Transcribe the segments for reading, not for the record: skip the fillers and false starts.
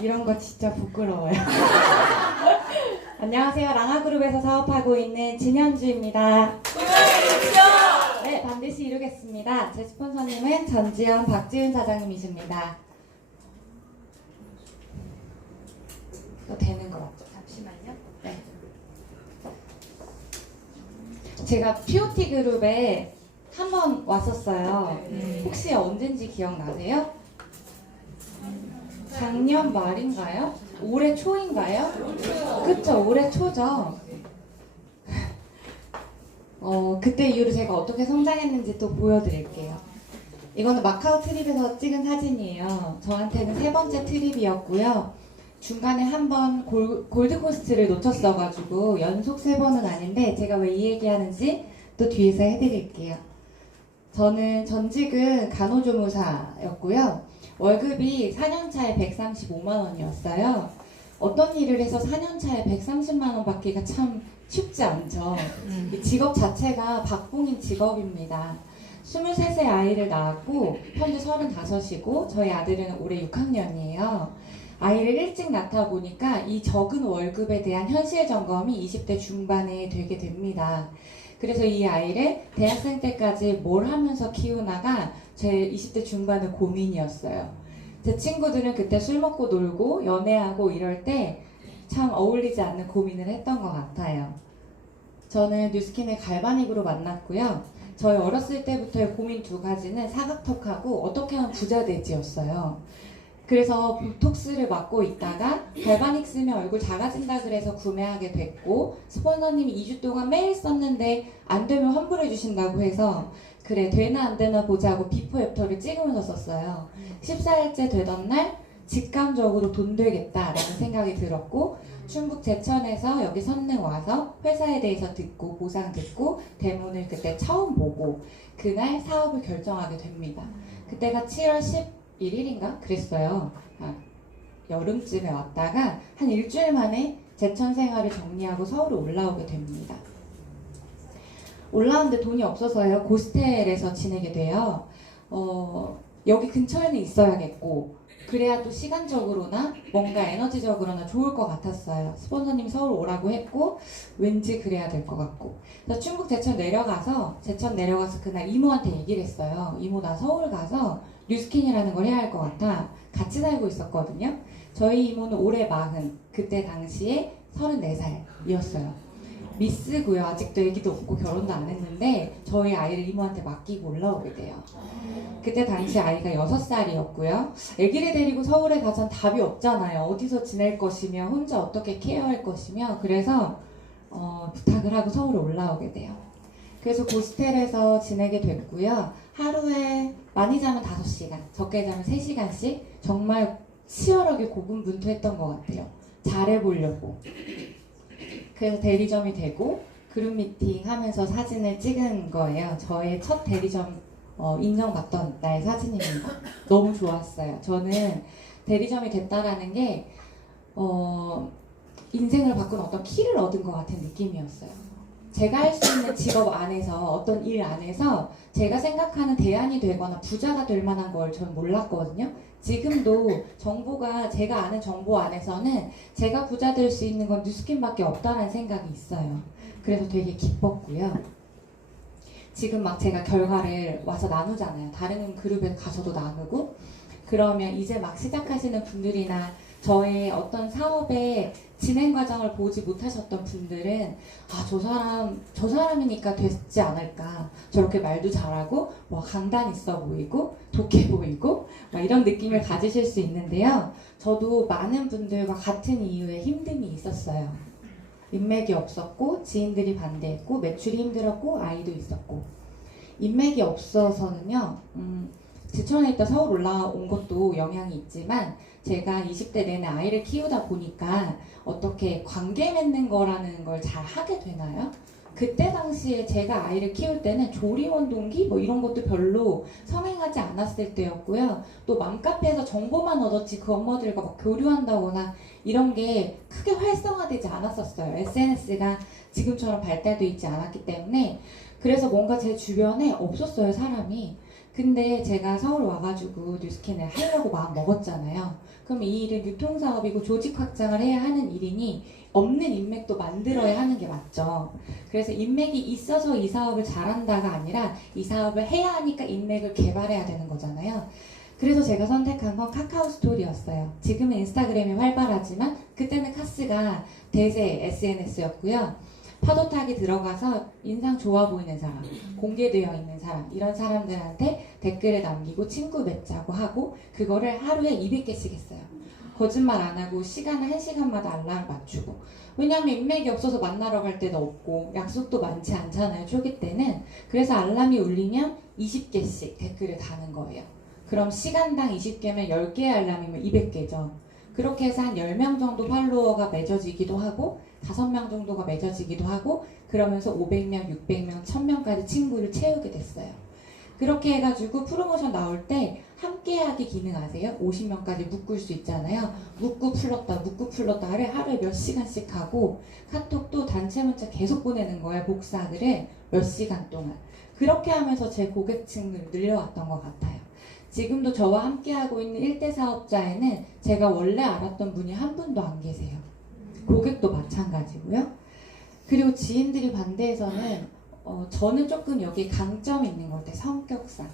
이런 거 진짜 부끄러워요. 안녕하세요. 랑아그룹에서 사업하고 있는 진현주입니다. 네, 반드시 이루겠습니다. 제 스폰서님은 전지현, 박지훈 사장님이십니다. 이거 되는 거 맞죠? 잠시만요. 네. 제가 POT 그룹에 한 번 왔었어요. 혹시 언젠지 기억나세요? 작년 말인가요? 올해 초인가요? 그쵸, 올해 초죠. 그때 이후로 제가 어떻게 성장했는지 또 보여드릴게요. 이거는 마카오 트립에서 찍은 사진이에요. 저한테는 세 번째 트립이었고요. 중간에 한 번 골드코스트를 놓쳤어가지고 연속 세 번은 아닌데 제가 왜 이 얘기하는지 또 뒤에서 해드릴게요. 저는 전직은 간호조무사였고요. 월급이 4년차에 135만 원이었어요. 어떤 일을 해서 4년차에 130만 원 받기가 참 쉽지 않죠. 이 직업 자체가 박봉인 직업입니다. 23세 아이를 낳았고 현재 35이고 저희 아들은 올해 6학년이에요. 아이를 일찍 낳다 보니까 이 적은 월급에 대한 현실 점검이 20대 중반에 되게 됩니다. 그래서 이 아이를 대학생 때까지 뭘 하면서 키우나가 제 20대 중반의 고민이었어요. 제 친구들은 그때 술 먹고 놀고 연애하고 이럴 때 참 어울리지 않는 고민을 했던 것 같아요. 저는 뉴스킨을 갈바닉으로 만났고요. 저희 어렸을 때부터의 고민 두 가지는 사각턱하고 어떻게 하면 부자 되지였어요. 그래서 보톡스를 맞고 있다가 갈바닉 쓰면 얼굴 작아진다 그래서 구매하게 됐고 스폰서님이 2주 동안 매일 썼는데 안 되면 환불해 주신다고 해서 그래 되나 안 되나 보자 하고 비포 애프터를 찍으면서 썼어요. 14일째 되던 날 직감적으로 돈 되겠다라는 생각이 들었고 충북 제천에서 여기 선릉 와서 회사에 대해서 듣고 보상 듣고 대문을 그때 처음 보고 그날 사업을 결정하게 됩니다. 그때가 7월 11일인가? 그랬어요. 여름쯤에 왔다가 한 일주일 만에 제천 생활을 정리하고 서울에 올라오게 됩니다. 올라오는데 돈이 없어서요. 고스텔에서 지내게 돼요. 여기 근처에는 있어야겠고 그래야 또 시간적으로나 뭔가 에너지적으로나 좋을 것 같았어요. 스폰서님이 서울 오라고 했고 왠지 그래야 될 것 같고 그래서 충북 제천 내려가서 그날 이모한테 얘기를 했어요. 이모 나 서울 가서 뉴스킨이라는 걸 해야 할 것 같아. 같이 살고 있었거든요. 저희 이모는 올해 40, 그때 당시에 34살이었어요. 미스고요. 아직도 애기도 없고 결혼도 안 했는데 저희 아이를 이모한테 맡기고 올라오게 돼요. 그때 당시 아이가 6살이었고요. 애기를 데리고 서울에 가선 답이 없잖아요. 어디서 지낼 것이며 혼자 어떻게 케어할 것이며 그래서 부탁을 하고 서울에 올라오게 돼요. 그래서 고스텔에서 지내게 됐고요. 하루에 많이 자면 5시간, 적게 자면 3시간씩 정말 치열하게 고군분투했던 것 같아요. 잘해보려고. 그래서 대리점이 되고 그룹 미팅 하면서 사진을 찍은 거예요. 저의 첫 대리점 인정받던 날 사진입니다. 너무 좋았어요. 저는 대리점이 됐다라는 게 인생을 바꾼 어떤 키를 얻은 것 같은 느낌이었어요. 제가 할 수 있는 직업 안에서 어떤 일 안에서 제가 생각하는 대안이 되거나 부자가 될 만한 걸 전 몰랐거든요. 지금도 정보가 제가 아는 정보 안에서는 제가 부자 될 수 있는 건 뉴스킨밖에 없다는 생각이 있어요. 그래서 되게 기뻤고요. 지금 막 제가 결과를 와서 나누잖아요. 다른 그룹에 가서도 나누고 그러면 이제 막 시작하시는 분들이나 저의 어떤 사업의 진행 과정을 보지 못하셨던 분들은 저 사람이니까 됐지 않을까 저렇게 말도 잘하고 뭐 강단 있어 보이고 독해 보이고 막 이런 느낌을 가지실 수 있는데요. 저도 많은 분들과 같은 이유의 힘듦이 있었어요. 인맥이 없었고 지인들이 반대했고 매출이 힘들었고 아이도 있었고 인맥이 없어서는요. 제천에 있다 서울 올라온 것도 영향이 있지만 제가 20대 내내 아이를 키우다 보니까 어떻게 관계 맺는 거라는 걸 잘 하게 되나요? 그때 당시에 제가 아이를 키울 때는 조리원 동기 뭐 이런 것도 별로 성행하지 않았을 때였고요. 또 맘카페에서 정보만 얻었지 그 엄마들과 막 교류한다거나 이런 게 크게 활성화되지 않았었어요. SNS가 지금처럼 발달돼 있지 않았기 때문에 그래서 뭔가 제 주변에 없었어요, 사람이. 근데 제가 서울 와가지고 뉴스킨을 하려고 마음 먹었잖아요. 그럼 이 일은 유통사업이고 조직 확장을 해야 하는 일이니 없는 인맥도 만들어야 하는 게 맞죠. 그래서 인맥이 있어서 이 사업을 잘한다가 아니라 이 사업을 해야 하니까 인맥을 개발해야 되는 거잖아요. 그래서 제가 선택한 건 카카오 스토리였어요. 지금은 인스타그램이 활발하지만 그때는 카스가 대세 SNS였고요. 파도 타기 들어가서 인상 좋아 보이는 사람, 공개되어 있는 사람, 이런 사람들한테 댓글을 남기고 친구 맺자고 하고 그거를 하루에 200개씩 했어요. 거짓말 안 하고 시간을 1시간마다 알람을 맞추고. 왜냐면 인맥이 없어서 만나러 갈 때도 없고 약속도 많지 않잖아요, 초기 때는. 그래서 알람이 울리면 20개씩 댓글을 다는 거예요. 그럼 시간당 20개면 10개의 알람이면 200개죠. 그렇게 해서 한 10명 정도 팔로워가 맺어지기도 하고 5명 정도가 맺어지기도 하고 그러면서 500명, 600명, 1000명까지 친구를 채우게 됐어요. 그렇게 해가지고 프로모션 나올 때 함께하기 기능 아세요? 50명까지 묶을 수 있잖아요. 묶고 풀렀다를 하루에 몇 시간씩 하고 카톡도 단체 문자 계속 보내는 거예요. 복사글을 몇 시간 동안. 그렇게 하면서 제 고객층을 늘려왔던 것 같아요. 지금도 저와 함께하고 있는 1대 사업자에는 제가 원래 알았던 분이 한 분도 안 계세요. 고객도 마찬가지고요. 그리고 지인들이 반대해서는 저는 조금 여기 강점이 있는 것 같아요. 성격상.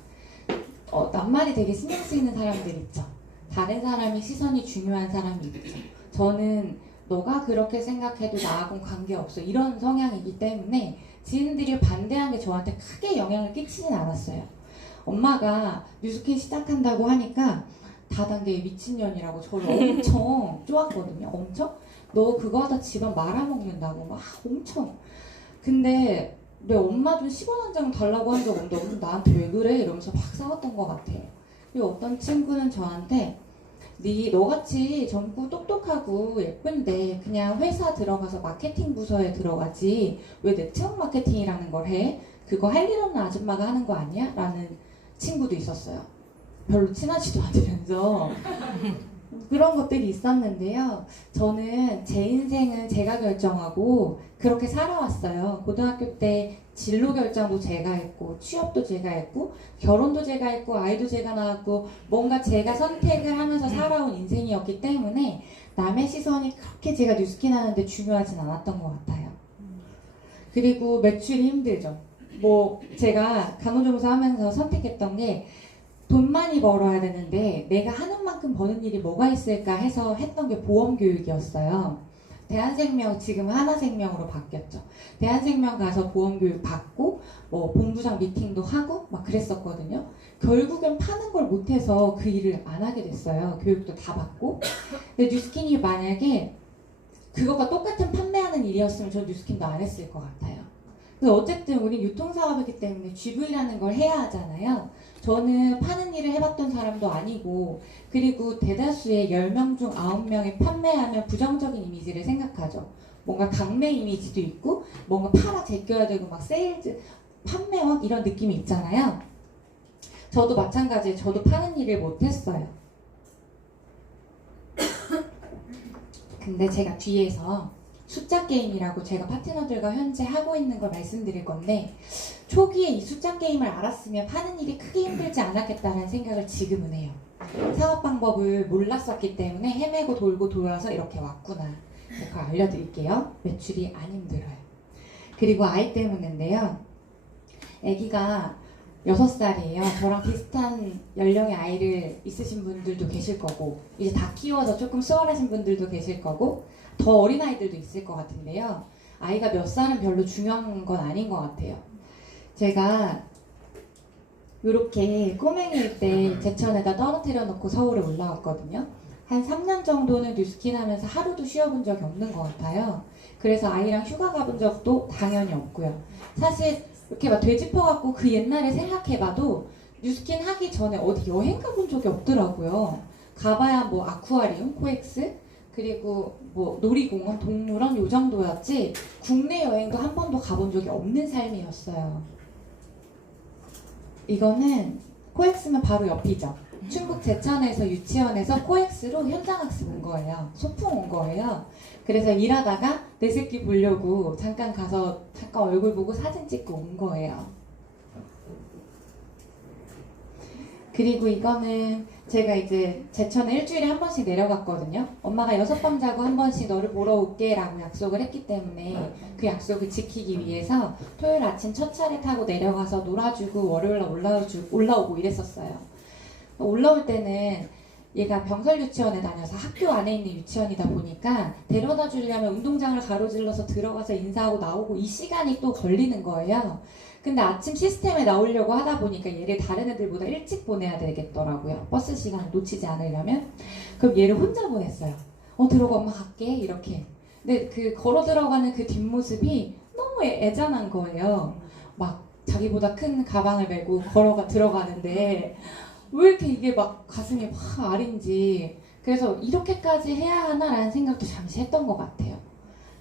낱말이 되게 신경 쓰이는 사람들 있죠. 다른 사람의 시선이 중요한 사람이 있죠. 저는 너가 그렇게 생각해도 나하고는 관계없어. 이런 성향이기 때문에 지인들이 반대한 게 저한테 크게 영향을 끼치진 않았어요. 엄마가 뉴스킨 시작한다고 하니까 다단계의 미친년이라고 저를 엄청 쪼았거든요. 엄청? 너 그거 하다 집안 말아먹는다고 막 엄청. 근데 내 엄마 좀 10원 한 장 달라고 한 적 없는데 엄마 나한테 왜 그래? 이러면서 막 싸웠던 것 같아요. 그리고 어떤 친구는 저한테 너같이 젊고 똑똑하고 예쁜데 그냥 회사 들어가서 마케팅 부서에 들어가지 왜 네트워크 마케팅이라는 걸 해? 그거 할 일 없는 아줌마가 하는 거 아니야? 라는 친구도 있었어요. 별로 친하지도 않으면서 그런 것들이 있었는데요. 저는 제 인생은 제가 결정하고 그렇게 살아왔어요. 고등학교 때 진로 결정도 제가 했고 취업도 제가 했고 결혼도 제가 했고 아이도 제가 낳았고 뭔가 제가 선택을 하면서 살아온 인생이었기 때문에 남의 시선이 그렇게 제가 뉴스킨 하는데 중요하진 않았던 것 같아요. 그리고 매출이 힘들죠. 제가 간호조무사 하면서 선택했던 게 돈 많이 벌어야 되는데 내가 하는 만큼 버는 일이 뭐가 있을까 해서 했던 게 보험교육이었어요. 대한생명 지금 하나생명으로 바뀌었죠. 대한생명 가서 보험교육 받고 본부장 미팅도 하고 막 그랬었거든요. 결국엔 파는 걸 못해서 그 일을 안 하게 됐어요. 교육도 다 받고. 근데 뉴스킨이 만약에 그것과 똑같은 판매하는 일이었으면 저 뉴스킨도 안 했을 것 같아요. 근데 어쨌든 우리 유통사업이기 때문에 GV라는 걸 해야 하잖아요. 저는 파는 일을 해봤던 사람도 아니고 그리고 대다수의 10명 중 9명이 판매하면 부정적인 이미지를 생각하죠. 뭔가 강매 이미지도 있고 뭔가 팔아 제껴야 되고 막 세일즈, 판매왕 이런 느낌이 있잖아요. 저도 마찬가지예요. 저도 파는 일을 못했어요. 근데 제가 뒤에서 숫자 게임이라고 제가 파트너들과 현재 하고 있는 걸 말씀드릴 건데 초기에 이 숫자 게임을 알았으면 파는 일이 크게 힘들지 않았겠다는 생각을 지금은 해요. 사업 방법을 몰랐었기 때문에 헤매고 돌고 돌아서 이렇게 왔구나. 그걸 알려드릴게요. 매출이 안 힘들어요. 그리고 아이 때문인데요. 아기가 6살이에요. 저랑 비슷한 연령의 아이를 있으신 분들도 계실 거고 이제 다 키워서 조금 수월하신 분들도 계실 거고 더 어린 아이들도 있을 것 같은데요. 아이가 몇 살은 별로 중요한 건 아닌 것 같아요. 제가 이렇게 꼬맹이일 때 제천에다 떨어뜨려 놓고 서울에 올라왔거든요. 한 3년 정도는 뉴스킨 하면서 하루도 쉬어본 적이 없는 것 같아요. 그래서 아이랑 휴가 가본 적도 당연히 없고요. 사실 이렇게 막 되짚어갖고 그 옛날에 생각해봐도 뉴스킨 하기 전에 어디 여행 가본 적이 없더라고요. 가봐야 아쿠아리움, 코엑스, 그리고 놀이공원, 동물원 요 정도였지 국내 여행도 한 번도 가본 적이 없는 삶이었어요. 이거는 코엑스면 바로 옆이죠. 충북 제천에서 유치원에서 코엑스로 현장학습 온 거예요. 소풍 온 거예요. 그래서 일하다가 내 새끼 보려고 잠깐 가서 잠깐 얼굴 보고 사진 찍고 온 거예요. 그리고 이거는 제가 이제 제천에 일주일에 한 번씩 내려갔거든요. 엄마가 6번 자고 한 번씩 너를 보러 올게 라고 약속을 했기 때문에 그 약속을 지키기 위해서 토요일 아침 첫 차를 타고 내려가서 놀아주고 월요일날 올라오고 이랬었어요. 올라올 때는 얘가 병설 유치원에 다녀서 학교 안에 있는 유치원이다 보니까 데려다 주려면 운동장을 가로질러서 들어가서 인사하고 나오고 이 시간이 또 걸리는 거예요. 근데 아침 시스템에 나오려고 하다 보니까 얘를 다른 애들보다 일찍 보내야 되겠더라고요. 버스 시간을 놓치지 않으려면. 그럼 얘를 혼자 보냈어요. 들어가 엄마 갈게 이렇게. 근데 그 걸어 들어가는 그 뒷모습이 너무 애잔한 거예요. 막 자기보다 큰 가방을 메고 걸어가 들어가는데 왜 이렇게 이게 막 가슴이 확 아린지. 그래서 이렇게까지 해야 하나라는 생각도 잠시 했던 것 같아요.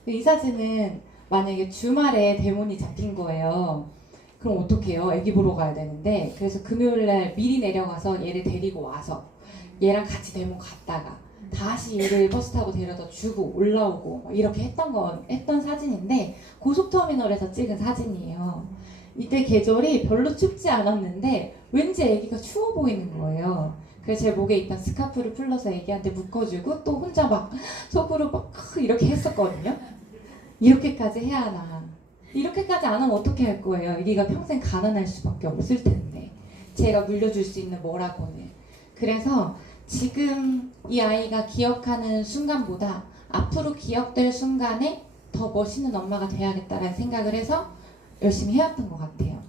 이 사진은 만약에 주말에 대문이 잡힌 거예요. 그럼 어떡해요? 애기 보러 가야 되는데. 그래서 금요일날 미리 내려가서 얘를 데리고 와서 얘랑 같이 대문 갔다가 다시 얘를 버스 타고 데려다 주고 올라오고 이렇게 했던 사진인데 고속터미널에서 찍은 사진이에요. 이때 계절이 별로 춥지 않았는데 왠지 애기가 추워 보이는 거예요. 그래서 제 목에 있던 스카프를 풀러서 애기한테 묶어주고 또 혼자 막 속으로 막 이렇게 했었거든요. 이렇게까지 해야 하나. 이렇게까지 안 하면 어떻게 할 거예요? 애기가 평생 가난할 수밖에 없을 텐데 제가 물려줄 수 있는 뭐라고는. 그래서 지금 이 아이가 기억하는 순간보다 앞으로 기억될 순간에 더 멋있는 엄마가 돼야겠다라는 생각을 해서 열심히 해왔던 것 같아요.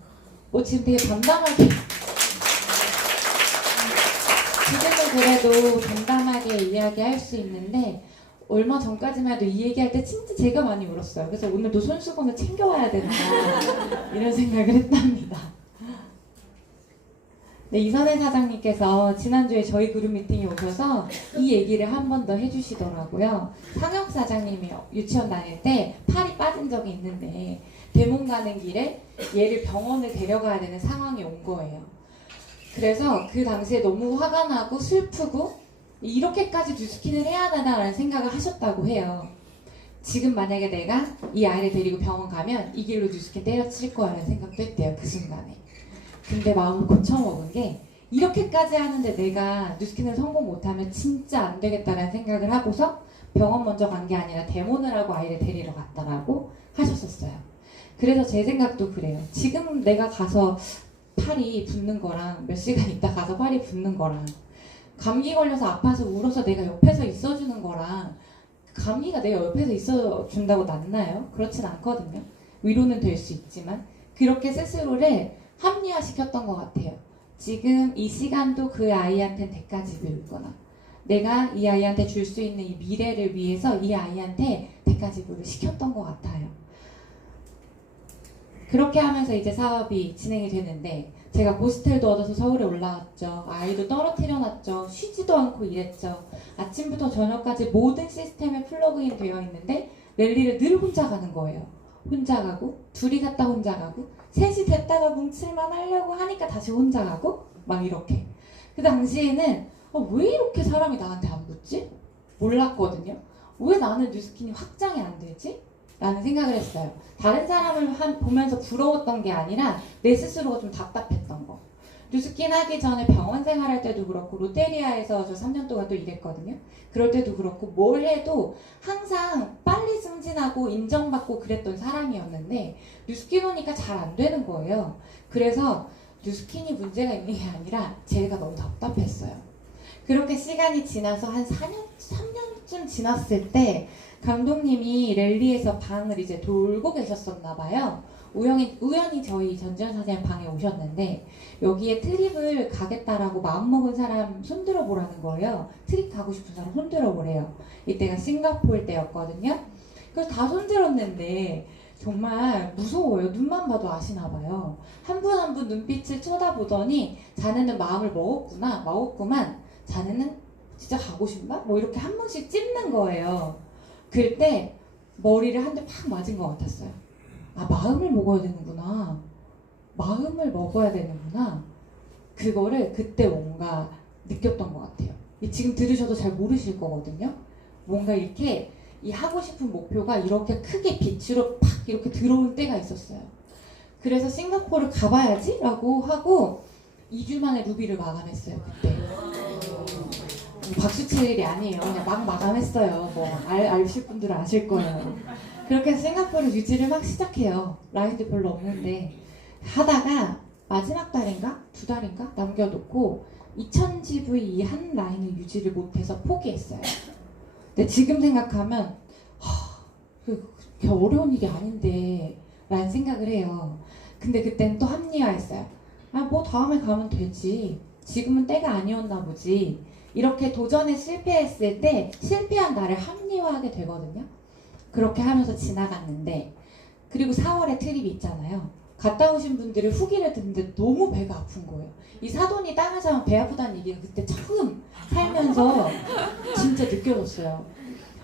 지금 되게 담담하게 지금은 그래도 담담하게 이야기할 수 있는데 얼마 전까지만 해도 이 얘기할 때 진짜 제가 많이 울었어요. 그래서 오늘도 손수건을 챙겨와야 된다 이런 생각을 했답니다. 네, 이선혜 사장님께서 지난주에 저희 그룹 미팅에 오셔서 이 얘기를 한 번 더 해주시더라고요. 상혁 사장님이 유치원 다닐 때 팔이 빠진 적이 있는데 대문 가는 길에 얘를 병원을 데려가야 되는 상황이 온 거예요. 그래서 그 당시에 너무 화가 나고 슬프고 이렇게까지 뉴스킨을 해야 되나라는 생각을 하셨다고 해요. 지금 만약에 내가 이 아이를 데리고 병원 가면 이 길로 뉴스킨 때려칠 거라는 생각도 했대요. 그 순간에. 근데 마음을 고쳐먹은 게 이렇게까지 하는데 내가 뉴스킨을 성공 못하면 진짜 안 되겠다라는 생각을 하고서 병원 먼저 간 게 아니라 대모를 하고 아이를 데리러 갔다라고 하셨었어요. 그래서 제 생각도 그래요. 지금 내가 가서 팔이 붓는 거랑 몇 시간 있다 가서 팔이 붓는 거랑 감기 걸려서 아파서 울어서 내가 옆에서 있어주는 거랑 감기가 내가 옆에서 있어준다고 낫나요? 그렇진 않거든요. 위로는 될 수 있지만 그렇게 스스로를 합리화시켰던 것 같아요. 지금 이 시간도 그 아이한테 대가지불거나 내가 이 아이한테 줄 수 있는 이 미래를 위해서 이 아이한테 대가지불을 시켰던 것 같아요. 그렇게 하면서 이제 사업이 진행이 되는데 제가 고스텔도 얻어서 서울에 올라왔죠. 아이도 떨어뜨려 놨죠. 쉬지도 않고 일했죠. 아침부터 저녁까지 모든 시스템에 플러그인 되어 있는데 랠리를 늘 혼자 가는 거예요. 혼자 가고 둘이 갔다 혼자 가고 셋이 됐다가 뭉칠만 하려고 하니까 다시 혼자 가고 막 이렇게. 그 당시에는 왜 이렇게 사람이 나한테 안 붙지? 몰랐거든요. 왜 나는 뉴스킨이 확장이 안 되지? 라는 생각을 했어요. 다른 사람을 보면서 부러웠던 게 아니라 내 스스로가 좀 답답했던 거. 뉴스킨 하기 전에 병원 생활할 때도 그렇고 롯데리아에서 저 3년 동안 또 일했거든요. 그럴 때도 그렇고 뭘 해도 항상 빨리 승진하고 인정받고 그랬던 사람이었는데 뉴스킨 오니까 잘 안 되는 거예요. 그래서 뉴스킨이 문제가 있는 게 아니라 제가 너무 답답했어요. 그렇게 시간이 지나서 한 3년쯤 지났을 때 감독님이 랠리에서 방을 이제 돌고 계셨었나 봐요. 우연히 저희 전지현 사장님 방에 오셨는데 여기에 트립을 가겠다라고 마음먹은 사람 손들어 보라는 거예요. 트립 가고 싶은 사람 손들어 보래요. 이때가 싱가포르 때였거든요. 그래서 다 손들었는데 정말 무서워요. 눈만 봐도 아시나 봐요. 한 분 한 분 눈빛을 쳐다보더니 자네는 마음을 먹었구만. 자네는 진짜 가고 싶나? 뭐 이렇게 한 번씩 찝는 거예요. 그때 머리를 한 대 팍 맞은 것 같았어요. 마음을 먹어야 되는구나. 마음을 먹어야 되는구나. 그거를 그때 뭔가 느꼈던 것 같아요. 지금 들으셔도 잘 모르실 거거든요. 뭔가 이렇게 이 하고 싶은 목표가 이렇게 크게 빛으로 팍 이렇게 들어올 때가 있었어요. 그래서 싱가포르를 가봐야지 라고 하고 2주 만에 루비를 마감했어요. 그때. 박수 칠 일이 아니에요. 그냥 막 마감했어요. 뭐 아실 분들은 아실 거예요. 그렇게 해서 싱가포르 유지를 막 시작해요. 라인도 별로 없는데 하다가 마지막 달인가? 2달인가? 남겨놓고 2000GV 이 한 라인을 유지를 못해서 포기했어요. 근데 지금 생각하면 그게 어려운 일이 아닌데 라는 생각을 해요. 근데 그때는 또 합리화했어요. 뭐 다음에 가면 되지. 지금은 때가 아니었나 보지. 이렇게 도전에 실패했을 때 실패한 나를 합리화하게 되거든요. 그렇게 하면서 지나갔는데 그리고 4월에 트립이 있잖아요. 갔다 오신 분들이 후기를 듣는데 너무 배가 아픈 거예요. 이 사돈이 땅을 사면 배 아프다는 얘기가 그때 처음 살면서 진짜 느껴졌어요.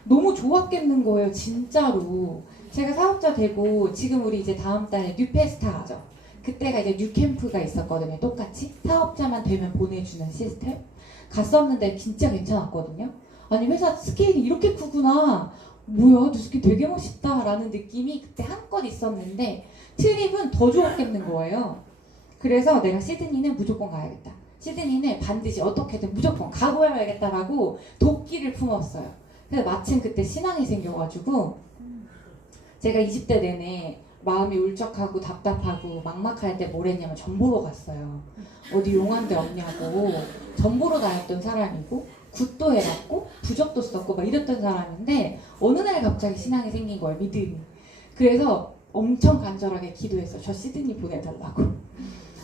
너무 좋았겠는 거예요, 진짜로. 제가 사업자 되고 지금 우리 이제 다음 달에 뉴페스타 가죠. 그때가 이제 뉴캠프가 있었거든요. 똑같이 사업자만 되면 보내주는 시스템. 갔었는데 진짜 괜찮았거든요. 아니 회사 스케일이 이렇게 크구나. 뭐야 뉴스키 되게 멋있다 라는 느낌이 그때 한껏 있었는데 트립은 더 좋았겠는 거예요. 그래서 내가 시드니는 무조건 가야겠다. 시드니는 반드시 어떻게든 무조건 가보야겠다라고 도끼를 품었어요. 그래서 마침 그때 신앙이 생겨가지고 제가 20대 내내 마음이 울적하고 답답하고 막막할 때 뭘 했냐면 전보로 갔어요. 어디 용한 데 없냐고 전보로 다녔던 사람이고 굿도 해봤고 부적도 썼고 막 이랬던 사람인데 어느 날 갑자기 신앙이 생긴 거예요. 믿음이. 그래서 엄청 간절하게 기도했어요. 저 시드니 보내달라고.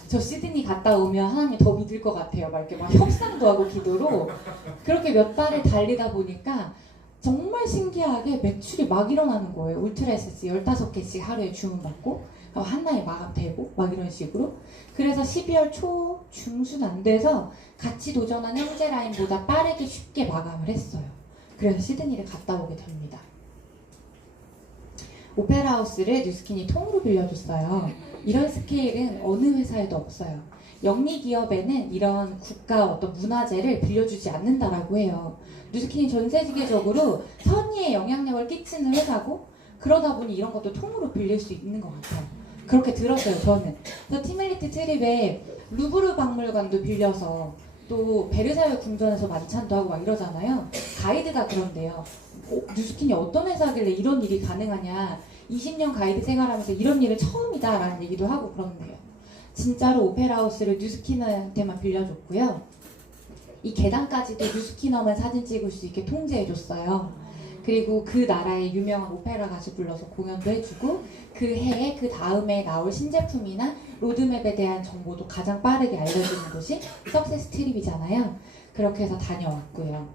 저 시드니 갔다 오면 하나님 더 믿을 것 같아요. 막 이렇게 막 협상도 하고 기도로 그렇게 몇 달을 달리다 보니까 정말 신기하게 매출이 막 일어나는 거예요. 울트라 에센스 15개씩 하루에 주문받고 한 날에 마감되고 막 이런 식으로. 그래서 12월 초 중순 안 돼서 같이 도전한 형제 라인보다 빠르게 쉽게 마감을 했어요. 그래서 시드니를 갔다 오게 됩니다. 오페라 하우스를 뉴스킨이 통으로 빌려줬어요. 이런 스케일은 어느 회사에도 없어요. 영리 기업에는 이런 국가 어떤 문화재를 빌려주지 않는다라고 해요. 뉴스킨이 전 세계적으로 선의의 영향력을 끼치는 회사고 그러다 보니 이런 것도 통으로 빌릴 수 있는 것 같아요. 그렇게 들었어요, 저는. 그래서 팀엘리트 트립에 루브르 박물관도 빌려서 또 베르사유 궁전에서 만찬도 하고 막 이러잖아요. 가이드가 그런데요. 뉴스킨이 어떤 회사길래 이런 일이 가능하냐. 20년 가이드 생활하면서 이런 일은 처음이다 라는 얘기도 하고 그러는데요. 진짜로 오페라 하우스를 뉴스키너한테만 빌려줬고요. 이 계단까지도 뉴스키너만 사진 찍을 수 있게 통제해줬어요. 그리고 그 나라의 유명한 오페라 가수 불러서 공연도 해주고 그 해에 그 다음에 나올 신제품이나 로드맵에 대한 정보도 가장 빠르게 알려주는 곳이 석세스 트립이잖아요. 그렇게 해서 다녀왔고요.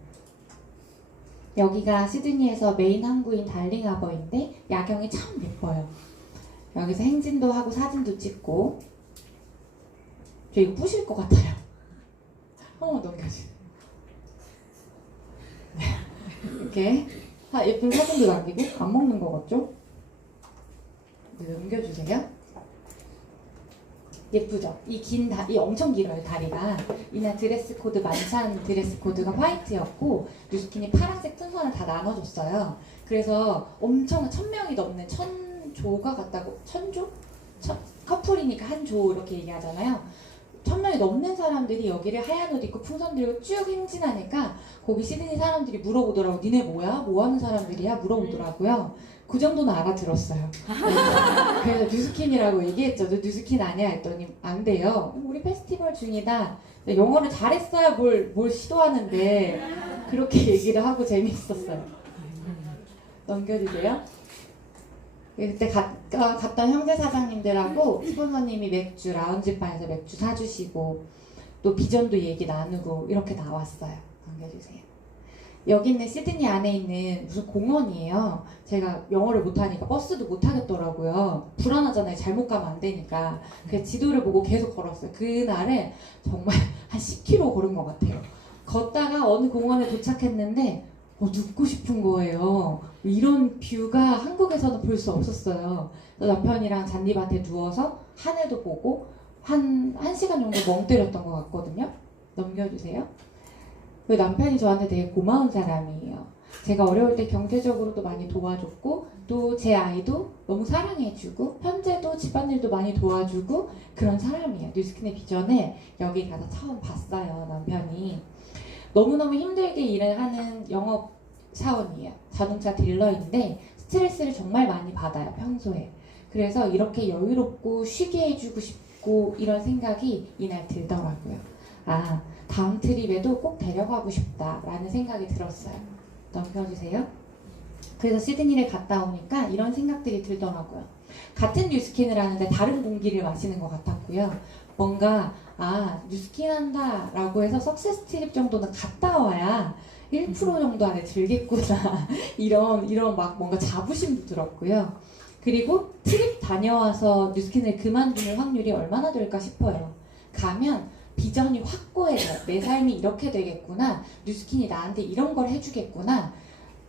여기가 시드니에서 메인 항구인 달링하버인데 야경이 참 예뻐요. 여기서 행진도 하고 사진도 찍고. 저 이거 부실 것 같아요. 한 번만 넘겨주세요. 네. 이렇게 예쁜 사진도 남기고 안 먹는 거 같죠? 네, 넘겨주세요. 예쁘죠? 이 긴 이 엄청 길어요, 다리가. 이날 드레스 코드, 만찬 드레스 코드가 화이트였고 뉴스킨이 파란색 풍선을 다 나눠줬어요. 그래서 엄청 1000명이 넘는 천조가 같다고, 천조? 커플이니까 한 조 이렇게 얘기하잖아요. 1000명이 넘는 사람들이 여기를 하얀 옷 입고 풍선 들고 쭉 행진하니까 거기 시드니 사람들이 물어보더라고. 니네 뭐야? 뭐 하는 사람들이야? 물어보더라고요. 그 정도는 알아들었어요. 그래서 뉴스킨이라고 얘기했죠. 너 뉴스킨 아니야? 했더니 안 돼요. 우리 페스티벌 중이다. 영어를 잘했어야 뭘 시도하는데 그렇게 얘기를 하고 재밌었어요. 넘겨주세요. 그때 갔던 형제 사장님들하고 스폰서님이 맥주, 라운지바에서 맥주 사주시고 또 비전도 얘기 나누고 이렇게 나왔어요. 넘겨주세요. 여기 있는 시드니 안에 있는 무슨 공원이에요. 제가 영어를 못하니까 버스도 못 타겠더라고요. 불안하잖아요. 잘못 가면 안 되니까. 그래서 지도를 보고 계속 걸었어요. 그날은 정말 한 10km 걸은 것 같아요. 걷다가 어느 공원에 도착했는데 눕고 싶은 거예요. 이런 뷰가 한국에서는 볼 수 없었어요. 남편이랑 잔디밭에 누워서 하늘도 보고 한 1시간 정도 멍 때렸던 것 같거든요. 넘겨주세요. 남편이 저한테 되게 고마운 사람이에요. 제가 어려울 때 경제적으로도 많이 도와줬고 또 제 아이도 너무 사랑해주고 현재도 집안일도 많이 도와주고 그런 사람이에요. 뉴스킨의 비전을 여기 가서 처음 봤어요. 남편이 너무너무 힘들게 일을 하는 영업 사원이에요. 자동차 딜러인데 스트레스를 정말 많이 받아요. 평소에. 그래서 이렇게 여유롭고 쉬게 해주고 싶고 이런 생각이 이날 들더라고요. 아, 다음 트립에도 꼭 데려가고 싶다라는 생각이 들었어요. 넘겨주세요. 그래서 시드니를 갔다 오니까 이런 생각들이 들더라고요. 같은 뉴스킨을 하는데 다른 공기를 마시는 것 같았고요. 뭔가 뉴스킨 한다 라고 해서 석세스 트립 정도는 갔다 와야 1% 정도 안에 들겠구나 이런 막 뭔가 자부심도 들었고요. 그리고 트립 다녀와서 뉴스킨을 그만두는 확률이 얼마나 될까 싶어요. 가면 비전이 확고해져요. 내 삶이 이렇게 되겠구나. 뉴스킨이 나한테 이런 걸 해주겠구나.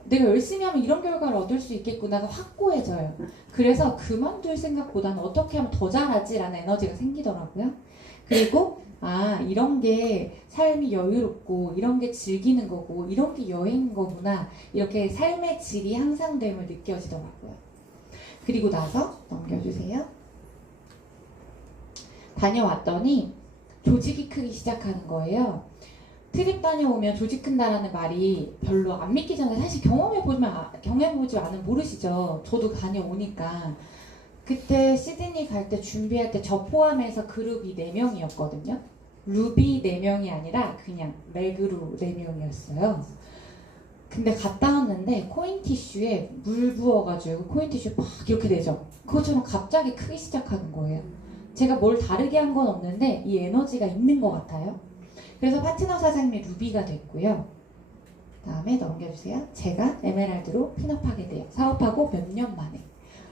내가 열심히 하면 이런 결과를 얻을 수 있겠구나가 확고해져요. 그래서 그만둘 생각보다는 어떻게 하면 더 잘하지라는 에너지가 생기더라고요. 그리고 이런 게 삶이 여유롭고 이런 게 즐기는 거고 이런 게 여행인 거구나. 이렇게 삶의 질이 향상됨을 느껴지더라고요. 그리고 나서 넘겨주세요. 다녀왔더니 조직이 크기 시작하는 거예요. 트립 다녀오면 조직 큰다라는 말이 별로 안 믿기 전에 사실 경험해보지 않으면 모르시죠. 저도 다녀오니까. 그때 시드니 갈 때 준비할 때 저 포함해서 그룹이 4명이었거든요. 루비 4명이 아니라 그냥 레그루 4명이었어요. 근데 갔다 왔는데 코인 티슈에 물 부어가지고 코인 티슈 막 이렇게 되죠. 그것처럼 갑자기 크기 시작하는 거예요. 제가 뭘 다르게 한 건 없는데 이 에너지가 있는 것 같아요. 그래서 파트너 사장님이 루비가 됐고요. 다음에 넘겨주세요. 제가 에메랄드로 핀업하게 돼요. 사업하고 몇 년 만에.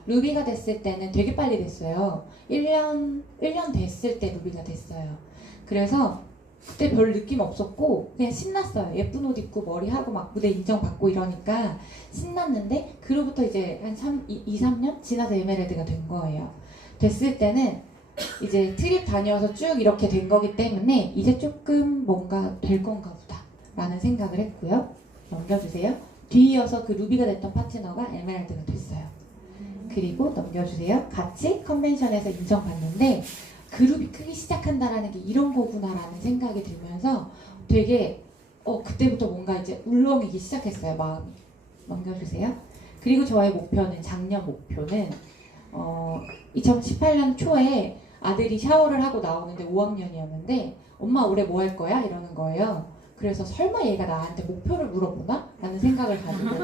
루비가 됐을 때는 되게 빨리 됐어요. 1년 됐을 때 루비가 됐어요. 그래서 그때 별 느낌 없었고 그냥 신났어요. 예쁜 옷 입고 머리하고 막 무대 인정받고 이러니까 신났는데 그로부터 이제 한 2, 3년 지나서 에메랄드가 된 거예요. 됐을 때는 이제 트립 다녀와서 쭉 이렇게 된 거기 때문에 이제 조금 뭔가 될 건가 보다 라는 생각을 했고요. 넘겨주세요. 뒤이어서 그 루비가 됐던 파트너가 에메랄드가 됐어요. 그리고 넘겨주세요. 같이 컨벤션에서 인정받는데 그룹이 크기 시작한다라는 게 이런 거구나라는 생각이 들면서 되게 그때부터 뭔가 이제 울렁이기 시작했어요. 마음이. 넘겨주세요. 그리고 저의 목표는 작년 목표는 2018년 초에 아들이 샤워를 하고 나오는데 5학년이었는데 엄마 올해 뭐 할 거야? 이러는 거예요. 그래서 설마 얘가 나한테 목표를 물어보나? 라는 생각을 가지고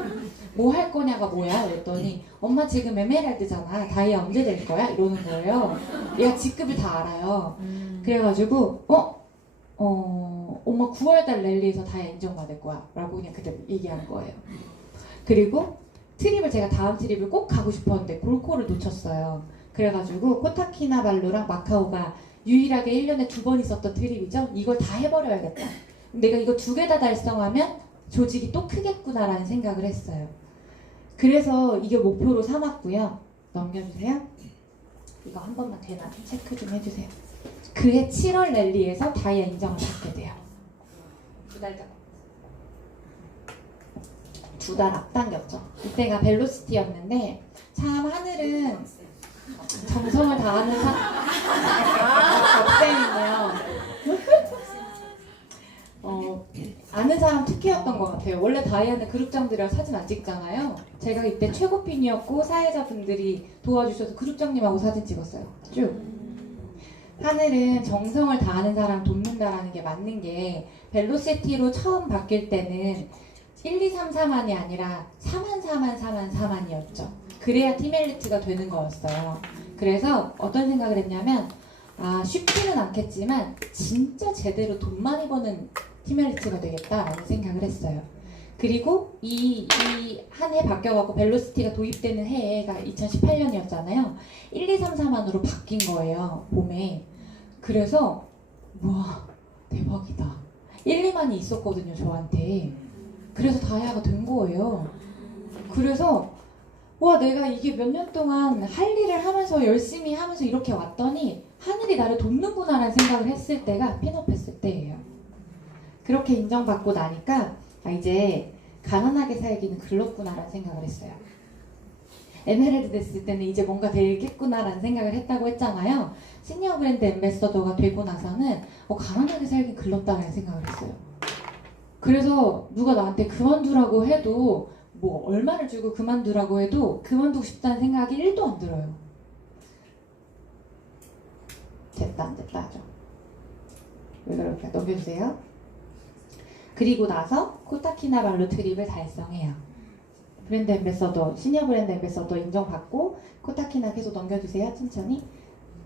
뭐 할 거냐가 뭐야? 그랬더니 엄마 지금 에메랄드잖아. 다이아 언제 될 거야? 이러는 거예요. 얘가 직급을 다 알아요. 그래가지고 엄마 9월달 랠리에서 다이아 인정받을 거야 라고 그냥 그때 얘기한 거예요. 그리고 트립을 제가 다음 트립을 꼭 가고 싶었는데 골코를 놓쳤어요. 그래가지고 코타키나발루랑 마카오가 유일하게 1년에 2번 있었던 트립이죠. 이걸 다 해버려야겠다. 내가 이거 2개 다 달성하면 조직이 또 크겠구나라는 생각을 했어요. 그래서 이게 목표로 삼았고요. 넘겨주세요. 이거 한 번만 되나 체크 좀 해주세요. 그해 7월 랠리에서 다이아 인정을 받게 돼요. 2달 앞당겼죠. 이때가 벨로시티였는데 참 하늘은 정성을 다하는 박쌤이네요. 아는 사람 특혜였던 것 같아요. 원래 다이아는 그룹장들이랑 사진 안 찍잖아요. 제가 이때 최고핀이었고 사회자분들이 도와주셔서 그룹장님하고 사진 찍었어요. 쭉. 하늘은 정성을 다하는 사람 돕는다라는 게 맞는 게 벨로시티로 처음 바뀔 때는 1, 2, 3, 4만이 아니라 4만, 4만, 4만, 4만이었죠. 그래야 팀엘리트가 되는 거였어요. 그래서 어떤 생각을 했냐면 쉽지는 않겠지만 진짜 제대로 돈 많이 버는 팀엘리트가 되겠다라는 생각을 했어요. 그리고 이 한 해 바뀌어갖고 벨로시티가 도입되는 해가 2018년이었잖아요. 1, 2, 3, 4만으로 바뀐 거예요. 봄에. 그래서 와 대박이다. 1, 2만이 있었거든요. 저한테. 그래서 다이아가 된 거예요. 그래서 와 내가 이게 몇 년 동안 할 일을 하면서 열심히 하면서 이렇게 왔더니 하늘이 나를 돕는구나라는 생각을 했을 때가 핀업했을 때예요. 그렇게 인정받고 나니까 이제 가난하게 살기는 글렀구나라는 생각을 했어요. 에메랄드 됐을 때는 이제 뭔가 되겠구나라는 생각을 했다고 했잖아요. 시니어 브랜드 앰베서더가 되고 나서는 가난하게 살긴 글렀다라는 생각을 했어요. 그래서 누가 나한테 그만두라고 해도 뭐 얼마를 주고 그만두라고 해도 그만두고 싶다는 생각이 1도 안 들어요. 됐다 안 됐다 하죠. 왜 그럴까요? 넘겨주세요. 그리고 나서 코타키나발루 트립을 달성해요. 브랜드 앰베서더, 시니어 브랜드 앰베서더 인정받고 코타키나 계속 넘겨주세요. 천천히.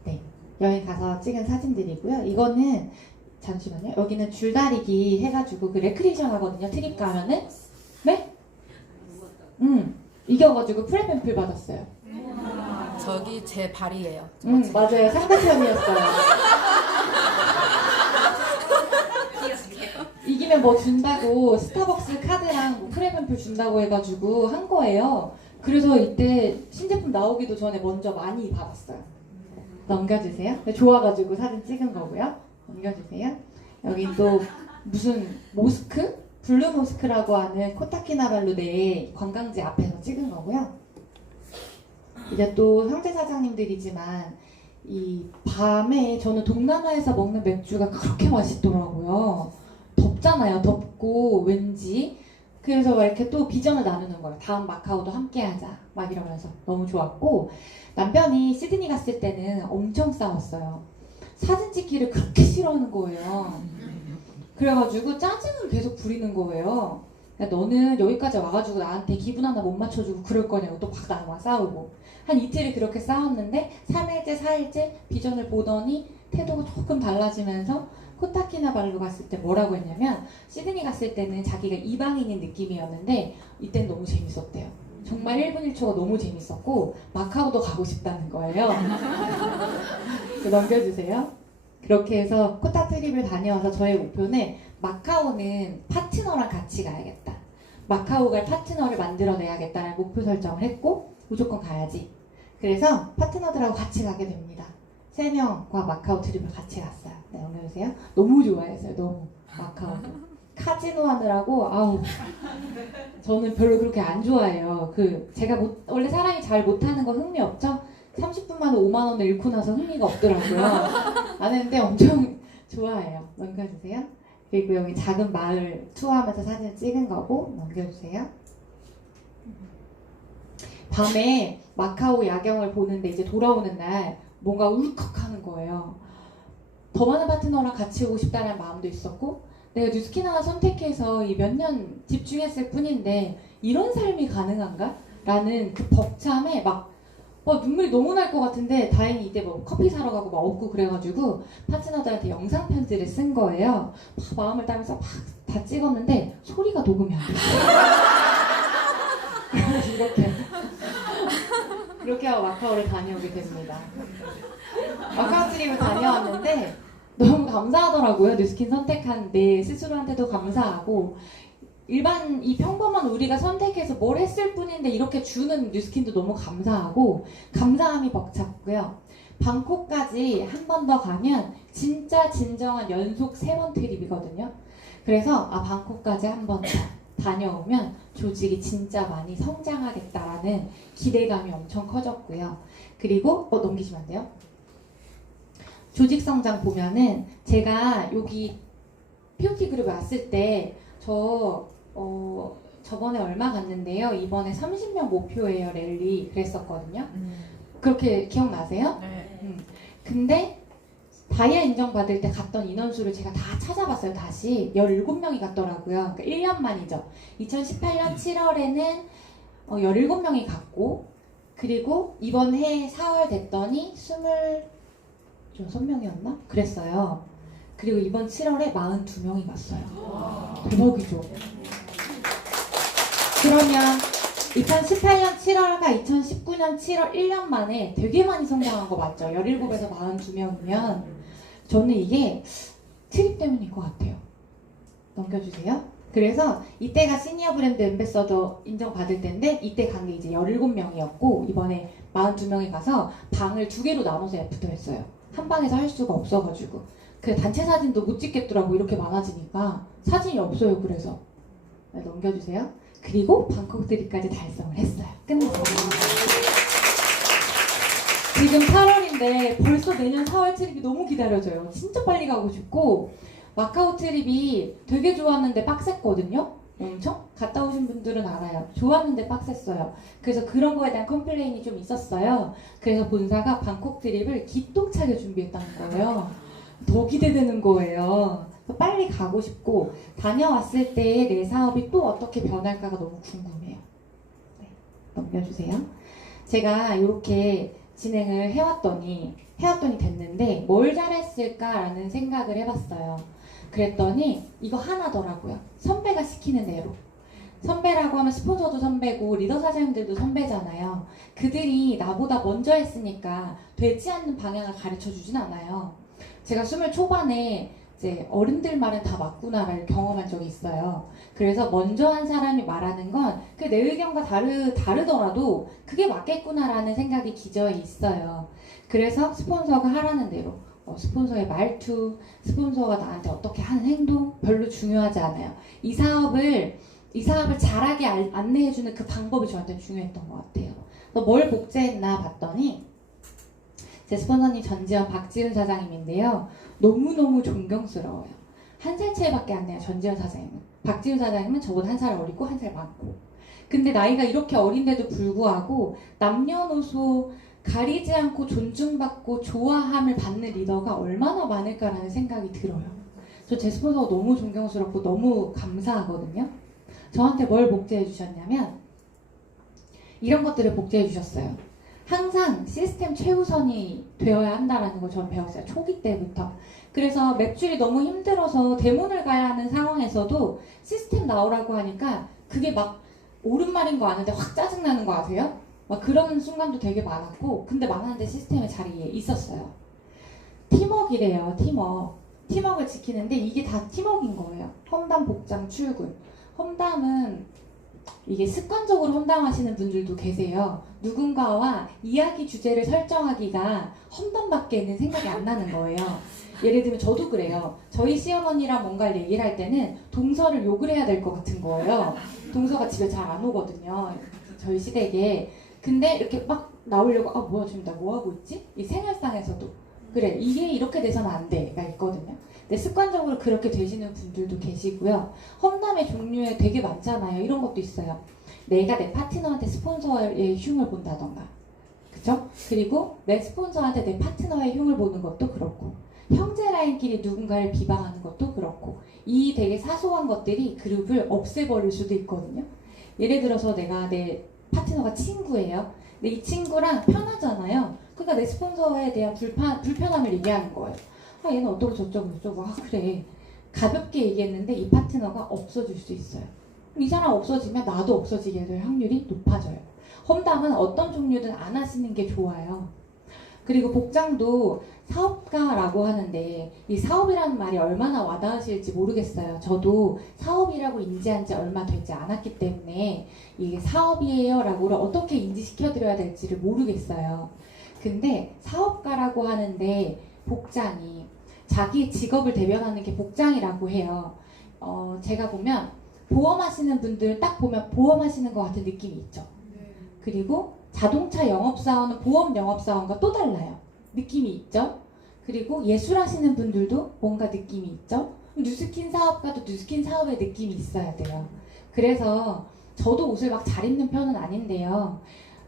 네, 여행 가서 찍은 사진들이고요. 이거는 잠시만요. 여기는 줄다리기 해가지고 그 레크리에이션 하거든요. 트립 가면은. 네? 이겨가지고 프레뱀플 받았어요. 저기 제 발이에요. 맞아요. 상대편이었어요. 이기면 뭐 준다고 스타벅스 카드랑 뭐 프레뱀플 준다고 해가지고 한 거예요. 그래서 이때 신제품 나오기도 전에 먼저 많이 받았어요. 넘겨주세요. 좋아가지고 사진 찍은 거고요. 넘겨주세요. 여기 또 무슨 모스크? 블루 모스크라고 하는 코타키나발루 내 관광지 앞에서 찍은 거고요. 이제 또 형제 사장님들이지만 이 밤에 저는 동남아에서 먹는 맥주가 그렇게 맛있더라고요. 덥잖아요. 덥고 왠지. 그래서 막 이렇게 또 비전을 나누는 거예요. 다음 마카오도 함께 하자. 막 이러면서 너무 좋았고, 남편이 시드니 갔을 때는 엄청 싸웠어요. 사진 찍기를 그렇게 싫어하는 거예요. 그래가지고 짜증을 계속 부리는 거예요. 야, 너는 여기까지 와가지고 나한테 기분 하나 못 맞춰주고 그럴 거냐고 또 막 나와 싸우고. 한 이틀을 그렇게 싸웠는데 3일째 4일째 비전을 보더니 태도가 조금 달라지면서 코타키나발루 갔을 때 뭐라고 했냐면, 시드니 갔을 때는 자기가 이방인인 느낌이었는데 이땐 너무 재밌었대요. 정말 1분 1초가 너무 재밌었고 마카오도 가고 싶다는 거예요. 넘겨주세요. 그렇게 해서 코타 트립을 다녀와서 저의 목표는 마카오는 파트너랑 같이 가야겠다. 마카오 갈 파트너를 만들어내야겠다는 목표 설정을 했고 무조건 가야지. 그래서 파트너들하고 같이 가게 됩니다. 3명과 마카오 트립을 같이 갔어요. 네, 넘겨주세요. 너무 좋아했어요. 너무. 마카오도. 카지노 하느라고 저는 별로 그렇게 안 좋아해요. 제가 원래 사람이 잘 못하는 거 흥미 없죠? 30분 만에 5만 원을 잃고 나서 흥미가 없더라고요. 안 했는데 엄청 좋아해요. 넘겨주세요. 그리고 여기 작은 마을 투어하면서 사진을 찍은 거고 넘겨주세요. 밤에 마카오 야경을 보는데 이제 돌아오는 날 뭔가 울컥하는 거예요. 더 많은 파트너랑 같이 오고 싶다는 마음도 있었고, 내가 뉴스킨 하나 선택해서 이 몇 년 집중했을 뿐인데 이런 삶이 가능한가? 라는 그 벅참에 막 눈물이 너무 날 것 같은데, 다행히 이때 뭐 커피 사러 가고 막 없고 그래가지고 파트너들한테 영상 편지를 쓴 거예요. 막 마음을 따면서 막 다 찍었는데 소리가 녹음이 안 됐어요. 그래서 이렇게 하고 마카오를 다녀오게 됩니다. 마카오 트립을 다녀왔는데 너무 감사하더라고요. 뉴스킨 선택한 내 스스로한테도 감사하고, 일반 이 평범한 우리가 선택해서 뭘 했을 뿐인데 이렇게 주는 뉴스킨도 너무 감사하고 감사함이 벅찼고요. 방콕까지 한 번 더 가면 진짜 진정한 연속 3번 트립이거든요. 그래서 방콕까지 한 번 더 다녀오면 조직이 진짜 많이 성장하겠다라는 기대감이 엄청 커졌고요. 그리고 넘기시면 안 돼요. 조직 성장 보면은 제가 여기 POT 그룹에 왔을 때 저번에 얼마 갔는데요. 이번에 30명 목표예요. 랠리 그랬었거든요. 그렇게 기억나세요? 네. 근데 다이아 인정받을 때 갔던 인원수를 제가 다 찾아봤어요. 다시 17명이 갔더라고요. 그러니까 1년 만이죠. 2018년 7월에는 17명이 갔고, 그리고 이번 해 4월 됐더니 26명이었나? 그랬어요. 그리고 이번 7월에 42명이 갔어요. 대박이죠. 그러면 2018년 7월과 2019년 7월 1년 만에 되게 많이 성장한 거 맞죠? 17에서 42명이면 저는 이게 트립 때문인 것 같아요. 넘겨주세요. 그래서 이때가 시니어 브랜드 앰베서더 인정받을 때인데, 이때 간 게 이제 17명이었고 이번에 42명이 가서 방을 2개로 나눠서 애프터 했어요. 한 방에서 할 수가 없어가지고. 그 단체 사진도 못 찍겠더라고. 이렇게 많아지니까 사진이 없어요. 그래서 네, 넘겨주세요. 그리고 방콕 드립까지 달성을 했어요. 끝났어요. 지금 8월인데 벌써 내년 4월 트립이 너무 기다려져요. 진짜 빨리 가고 싶고 마카오 트립이 되게 좋았는데 빡셌거든요. 엄청? 갔다 오신 분들은 알아요. 좋았는데 빡셌어요. 그래서 그런 거에 대한 컴플레인이 좀 있었어요. 그래서 본사가 방콕 트립을 기똥차게 준비했다는 거예요. 더 기대되는 거예요. 빨리 가고 싶고 다녀왔을 때 내 사업이 또 어떻게 변할까가 너무 궁금해요. 네, 넘겨주세요. 제가 이렇게 진행을 해왔더니 됐는데 뭘 잘했을까라는 생각을 해봤어요. 그랬더니 이거 하나더라고요. 선배가 시키는 대로. 선배라고 하면 스폰서도 선배고 리더 사장님들도 선배잖아요. 그들이 나보다 먼저 했으니까 되지 않는 방향을 가르쳐 주진 않아요. 제가 20 초반에 이제 어른들 말은 다 맞구나를 경험한 적이 있어요. 그래서 먼저 한 사람이 말하는 건 그 내 의견과 다르더라도 그게 맞겠구나라는 생각이 기저에 있어요. 그래서 스폰서가 하라는 대로 스폰서의 말투, 스폰서가 나한테 어떻게 하는 행동 별로 중요하지 않아요. 이 사업을 잘하게 안내해주는 그 방법이 저한테 중요했던 것 같아요. 뭘 복제했나 봤더니 제 스폰서님 전지현 박지훈 사장님인데요. 너무너무 존경스러워요. 한 살 차이밖에 안 돼요. 전지현 사장님은. 박지훈 사장님은 저보다 한 살 어리고 한 살 많고. 근데 나이가 이렇게 어린데도 불구하고 남녀노소 가리지 않고 존중받고 좋아함을 받는 리더가 얼마나 많을까라는 생각이 들어요. 저 제 스폰서가 너무 존경스럽고 너무 감사하거든요. 저한테 뭘 복제해 주셨냐면 이런 것들을 복제해 주셨어요. 항상 시스템 최우선이 되어야 한다는 걸 저는 배웠어요. 초기 때부터. 그래서 매출이 너무 힘들어서 대문을 가야 하는 상황에서도 시스템 나오라고 하니까 그게 막 옳은 말인 거 아는데 확 짜증나는 거 아세요? 막 그런 순간도 되게 많았고 근데 많았는데 시스템의 자리에 있었어요. 팀워크이래요. 팀워크를 지키는데 이게 다 팀워크인 거예요. 험담 복장 출근. 험담은 이게 습관적으로 험담하시는 분들도 계세요. 누군가와 이야기 주제를 설정하기가 험담밖에는 생각이 안 나는 거예요. 예를 들면 저도 그래요. 저희 시어머니랑 뭔가를 얘기를 할 때는 동서를 욕을 해야 될 것 같은 거예요. 동서가 집에 잘 안 오거든요. 저희 시댁에. 근데 이렇게 막 나오려고 뭐야 지금 나 뭐하고 있지? 이 생활상에서도 그래 이게 이렇게 돼서는 안 돼가 있거든요. 근데 습관적으로 그렇게 되시는 분들도 계시고요. 험담의 종류에 되게 많잖아요. 이런 것도 있어요. 내가 내 파트너한테 스폰서의 흉을 본다던가 그쵸? 그리고 내 스폰서한테 내 파트너의 흉을 보는 것도 그렇고 형제 라인끼리 누군가를 비방하는 것도 그렇고 이 되게 사소한 것들이 그룹을 없애버릴 수도 있거든요. 예를 들어서 내가 내 파트너가 친구예요. 근데 이 친구랑 편하잖아요. 그러니까 내 스폰서에 대한 불편함을 얘기하는 거예요. 얘는 어쩌고 저쩌고 그래. 가볍게 얘기했는데 이 파트너가 없어질 수 있어요. 이 사람 없어지면 나도 없어지게 될 확률이 높아져요. 험담은 어떤 종류든 안 하시는 게 좋아요. 그리고 복장도 사업가라고 하는데 이 사업이라는 말이 얼마나 와닿으실지 모르겠어요. 저도 사업이라고 인지한 지 얼마 되지 않았기 때문에 이게 사업이에요 라고 어떻게 인지시켜드려야 될지를 모르겠어요. 근데 사업가라고 하는데 복장이 자기 직업을 대변하는 게 복장이라고 해요. 제가 보면 보험하시는 분들 딱 보면 보험하시는 것 같은 느낌이 있죠. 그리고 자동차 영업사원은 보험 영업사원과 또 달라요. 느낌이 있죠. 그리고 예술하시는 분들도 뭔가 느낌이 있죠. 뉴스킨 사업가도 뉴스킨 사업의 느낌이 있어야 돼요. 그래서 저도 옷을 막 잘 입는 편은 아닌데요.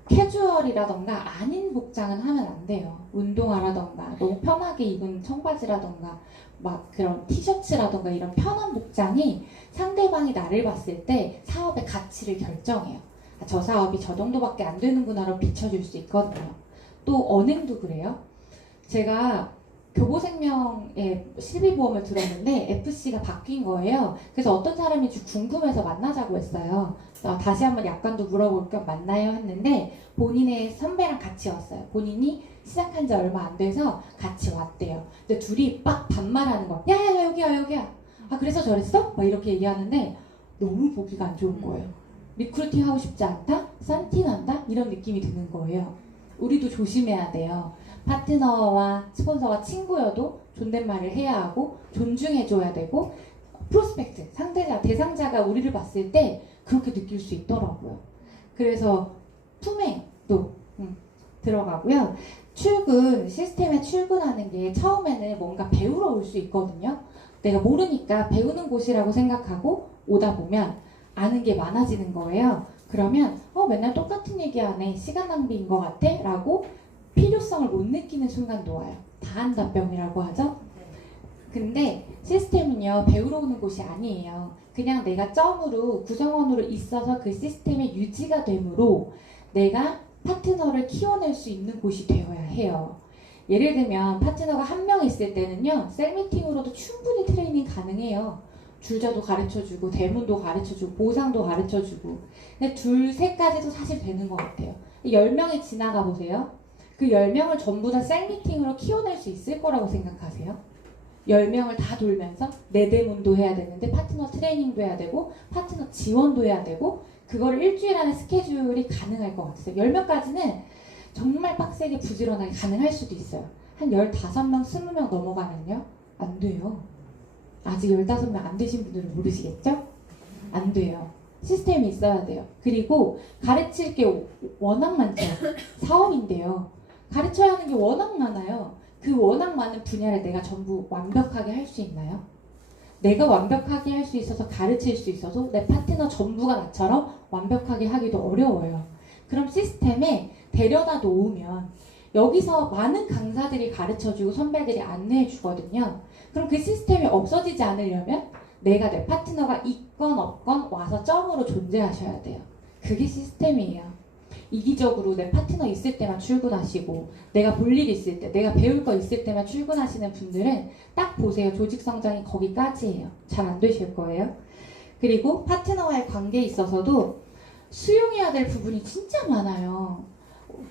캐주얼이라던가 아닌 복장은 하면 안 돼요. 운동화라던가 너무 편하게 입은 청바지라던가 막 그런 티셔츠라던가 이런 편한 복장이 상대방이 나를 봤을 때 사업의 가치를 결정해요. 저 사업이 저 정도밖에 안 되는구나로 비춰줄 수 있거든요. 또 언행도 그래요. 제가 교보생명의 실비보험을 들었는데 FC가 바뀐 거예요. 그래서 어떤 사람인지 궁금해서 만나자고 했어요. 다시 한번 약관도 물어볼 겸 만나요 했는데 본인의 선배랑 같이 왔어요. 본인이 시작한 지 얼마 안 돼서 같이 왔대요. 근데 둘이 막 반말하는 거야. 야야야 여기야. 그래서 저랬어? 막 이렇게 얘기하는데 너무 보기가 안 좋은 거예요. 리크루팅 하고 싶지 않다? 싼티난다? 이런 느낌이 드는 거예요. 우리도 조심해야 돼요. 파트너와 스폰서가 친구여도 존댓말을 해야 하고 존중해줘야 되고 프로스펙트, 상대자, 대상자가 우리를 봤을 때 그렇게 느낄 수 있더라고요. 그래서 품행도 들어가고요. 출근, 시스템에 출근하는 게 처음에는 뭔가 배우러 올 수 있거든요. 내가 모르니까 배우는 곳이라고 생각하고 오다 보면 아는 게 많아지는 거예요. 그러면 맨날 똑같은 얘기하네, 시간 낭비인 것 같아 라고 필요성을 못 느끼는 순간도 와요. 다한다병이라고 하죠. 근데 시스템은요, 배우러 오는 곳이 아니에요. 그냥 내가 점으로 구성원으로 있어서 그 시스템의 유지가 되므로 내가 파트너를 키워낼 수 있는 곳이 되어야 해요. 예를 들면 파트너가 한 명 있을 때는요, 셀미팅으로도 충분히 트레이닝 가능해요. 줄자도 가르쳐주고 대문도 가르쳐주고 보상도 가르쳐주고. 근데 둘, 셋까지도 사실 되는 것 같아요. 10명이 지나가 보세요. 그 10명을 전부 다 셀미팅으로 키워낼 수 있을 거라고 생각하세요? 10명을 다 돌면서 내 대문도 해야 되는데 파트너 트레이닝도 해야 되고 파트너 지원도 해야 되고 그거를 일주일 안에 스케줄이 가능할 것 같아요. 10명까지는 정말 빡세게 부지런하게 가능할 수도 있어요. 한 15명, 20명 넘어가면요? 안 돼요. 아직 15명 안 되신 분들은 모르시겠죠? 안 돼요. 시스템이 있어야 돼요. 그리고 가르칠 게 워낙 많죠. 사업인데요. 가르쳐야 하는 게 워낙 많아요. 그 워낙 많은 분야를 내가 전부 완벽하게 할 수 있나요? 내가 완벽하게 할 수 있어서 가르칠 수 있어도 내 파트너 전부가 나처럼 완벽하게 하기도 어려워요. 그럼 시스템에 데려다 놓으면 여기서 많은 강사들이 가르쳐주고 선배들이 안내해주거든요. 그럼 그 시스템이 없어지지 않으려면 내가 내 파트너가 있건 없건 와서 점으로 존재하셔야 돼요. 그게 시스템이에요. 이기적으로 내 파트너 있을 때만 출근하시고 내가 볼 일 있을 때, 내가 배울 거 있을 때만 출근하시는 분들은 딱 보세요. 조직 성장이 거기까지예요. 잘 안 되실 거예요. 그리고 파트너와의 관계에 있어서도 수용해야 될 부분이 진짜 많아요.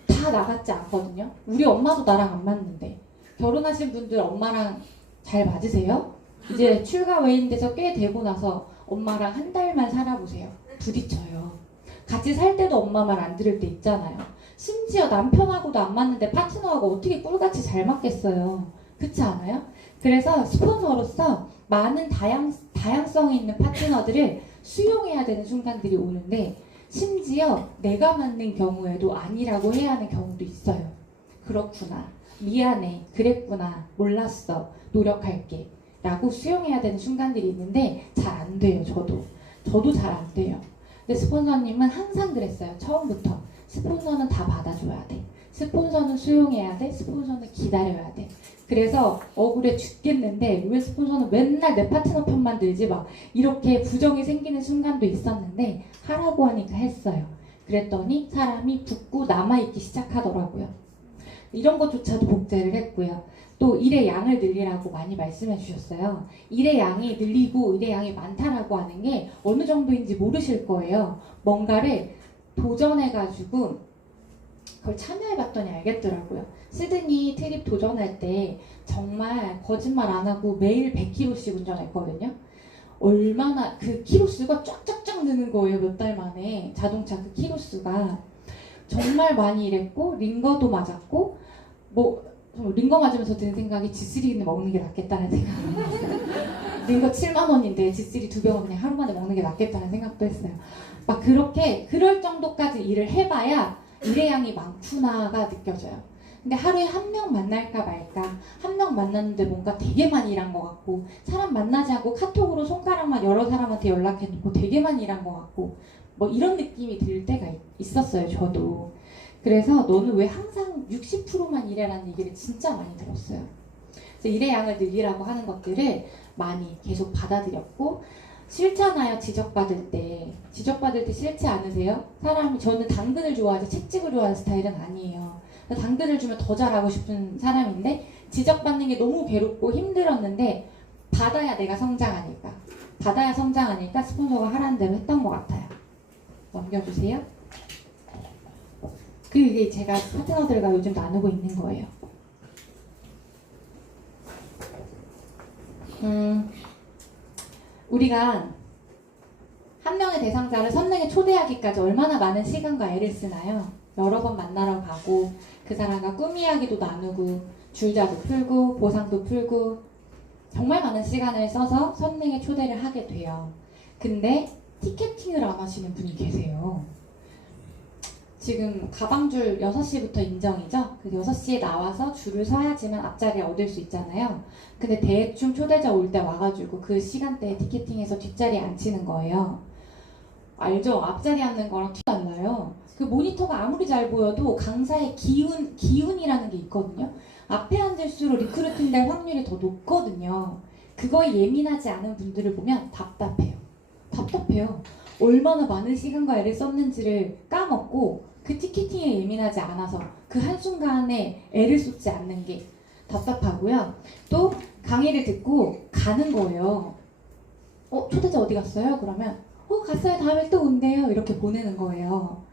다 나같지 않거든요. 우리 엄마도 나랑 안 맞는데. 결혼하신 분들 엄마랑 잘 맞으세요? 이제 출가 외인돼서 꽤 되고 나서 엄마랑 한 달만 살아보세요. 부딪혀요. 같이 살 때도 엄마 말 안 들을 때 있잖아요. 심지어 남편하고도 안 맞는데 파트너하고 어떻게 꿀같이 잘 맞겠어요. 그렇지 않아요? 그래서 스폰서로서 많은 다양성이 있는 파트너들을 수용해야 되는 순간들이 오는데 심지어 내가 맞는 경우에도 아니라고 해야 하는 경우도 있어요. 그렇구나. 미안해. 그랬구나. 몰랐어. 노력할게. 라고 수용해야 되는 순간들이 있는데 잘 안 돼요. 저도 잘 안 돼요. 근데 스폰서님은 항상 그랬어요. 처음부터. 스폰서는 다 받아줘야 돼. 스폰서는 수용해야 돼. 스폰서는 기다려야 돼. 그래서 억울해 죽겠는데 왜 스폰서는 맨날 내 파트너 편만 들지 막 이렇게 부정이 생기는 순간도 있었는데 하라고 하니까 했어요. 그랬더니 사람이 붙고 남아있기 시작하더라고요. 이런 것조차도 복제를 했고요. 또 일의 양을 늘리라고 많이 말씀해 주셨어요. 일의 양이 늘리고 일의 양이 많다라고 하는 게 어느 정도인지 모르실 거예요. 뭔가를 도전해가지고 그걸 참여해봤더니 알겠더라고요. 시드니 트립 도전할 때 정말 거짓말 안 하고 매일 100km씩 운전했거든요. 얼마나 그 키로수가 쫙쫙쫙 느는 거예요. 몇 달 만에 자동차 그 키로수가 정말 많이 일했고 링거도 맞았고 링거 맞으면서 드는 생각이 G3는 먹는 게 낫겠다는 생각이 들었어요. 링거 7만 원인데 G3 2병은 그냥 하루 만에 먹는 게 낫겠다는 생각도 했어요. 막 그렇게 그럴 정도까지 일을 해봐야 일의 양이 많구나가 느껴져요. 근데 하루에 한 명 만날까 말까, 한 명 만났는데 뭔가 되게 많이 일한 것 같고, 사람 만나지 않고 카톡으로 손가락만 여러 사람한테 연락해놓고 되게 많이 일한 것 같고, 뭐 이런 느낌이 들 때가 있었어요, 저도. 그래서 너는 왜 항상 60%만 일해라는 얘기를 진짜 많이 들었어요. 그래서 일의 양을 늘리라고 하는 것들을 많이 계속 받아들였고, 싫잖아요. 지적받을 때 싫지 않으세요? 저는 당근을 좋아하지 채찍을 좋아하는 스타일은 아니에요. 당근을 주면 더 잘하고 싶은 사람인데 지적받는 게 너무 괴롭고 힘들었는데 받아야 내가 성장하니까 스폰서가 하라는 대로 했던 것 같아요. 넘겨주세요. 그게 제가 파트너들과 요즘 나누고 있는 거예요. 우리가 한 명의 대상자를 선능에 초대하기까지 얼마나 많은 시간과 애를 쓰나요? 여러 번 만나러 가고 그 사람과 꿈 이야기도 나누고 줄자도 풀고 보상도 풀고 정말 많은 시간을 써서 선능에 초대를 하게 돼요. 근데 티켓팅을 안 하시는 분이 계세요. 지금 가방줄 6시부터 인정이죠? 그래서 6시에 나와서 줄을 서야지만 앞자리 얻을 수 있잖아요. 근데 대충 초대자 올 때 와가지고 그 시간대에 티켓팅해서 뒷자리에 앉히는 거예요. 알죠? 앞자리 앉는 거랑 달라요. 그 모니터가 아무리 잘 보여도 강사의 기운이라는 게 있거든요. 앞에 앉을수록 리크루팅 될 확률이 더 높거든요. 그거에 예민하지 않은 분들을 보면 답답해요. 얼마나 많은 시간과 애를 썼는지를 까먹고 그 티켓팅에 예민하지 않아서 그 한순간에 애를 쏟지 않는 게 답답하고요. 또 강의를 듣고 가는 거예요. 초대자 어디 갔어요? 그러면 갔어요. 다음에 또 온대요. 이렇게 보내는 거예요.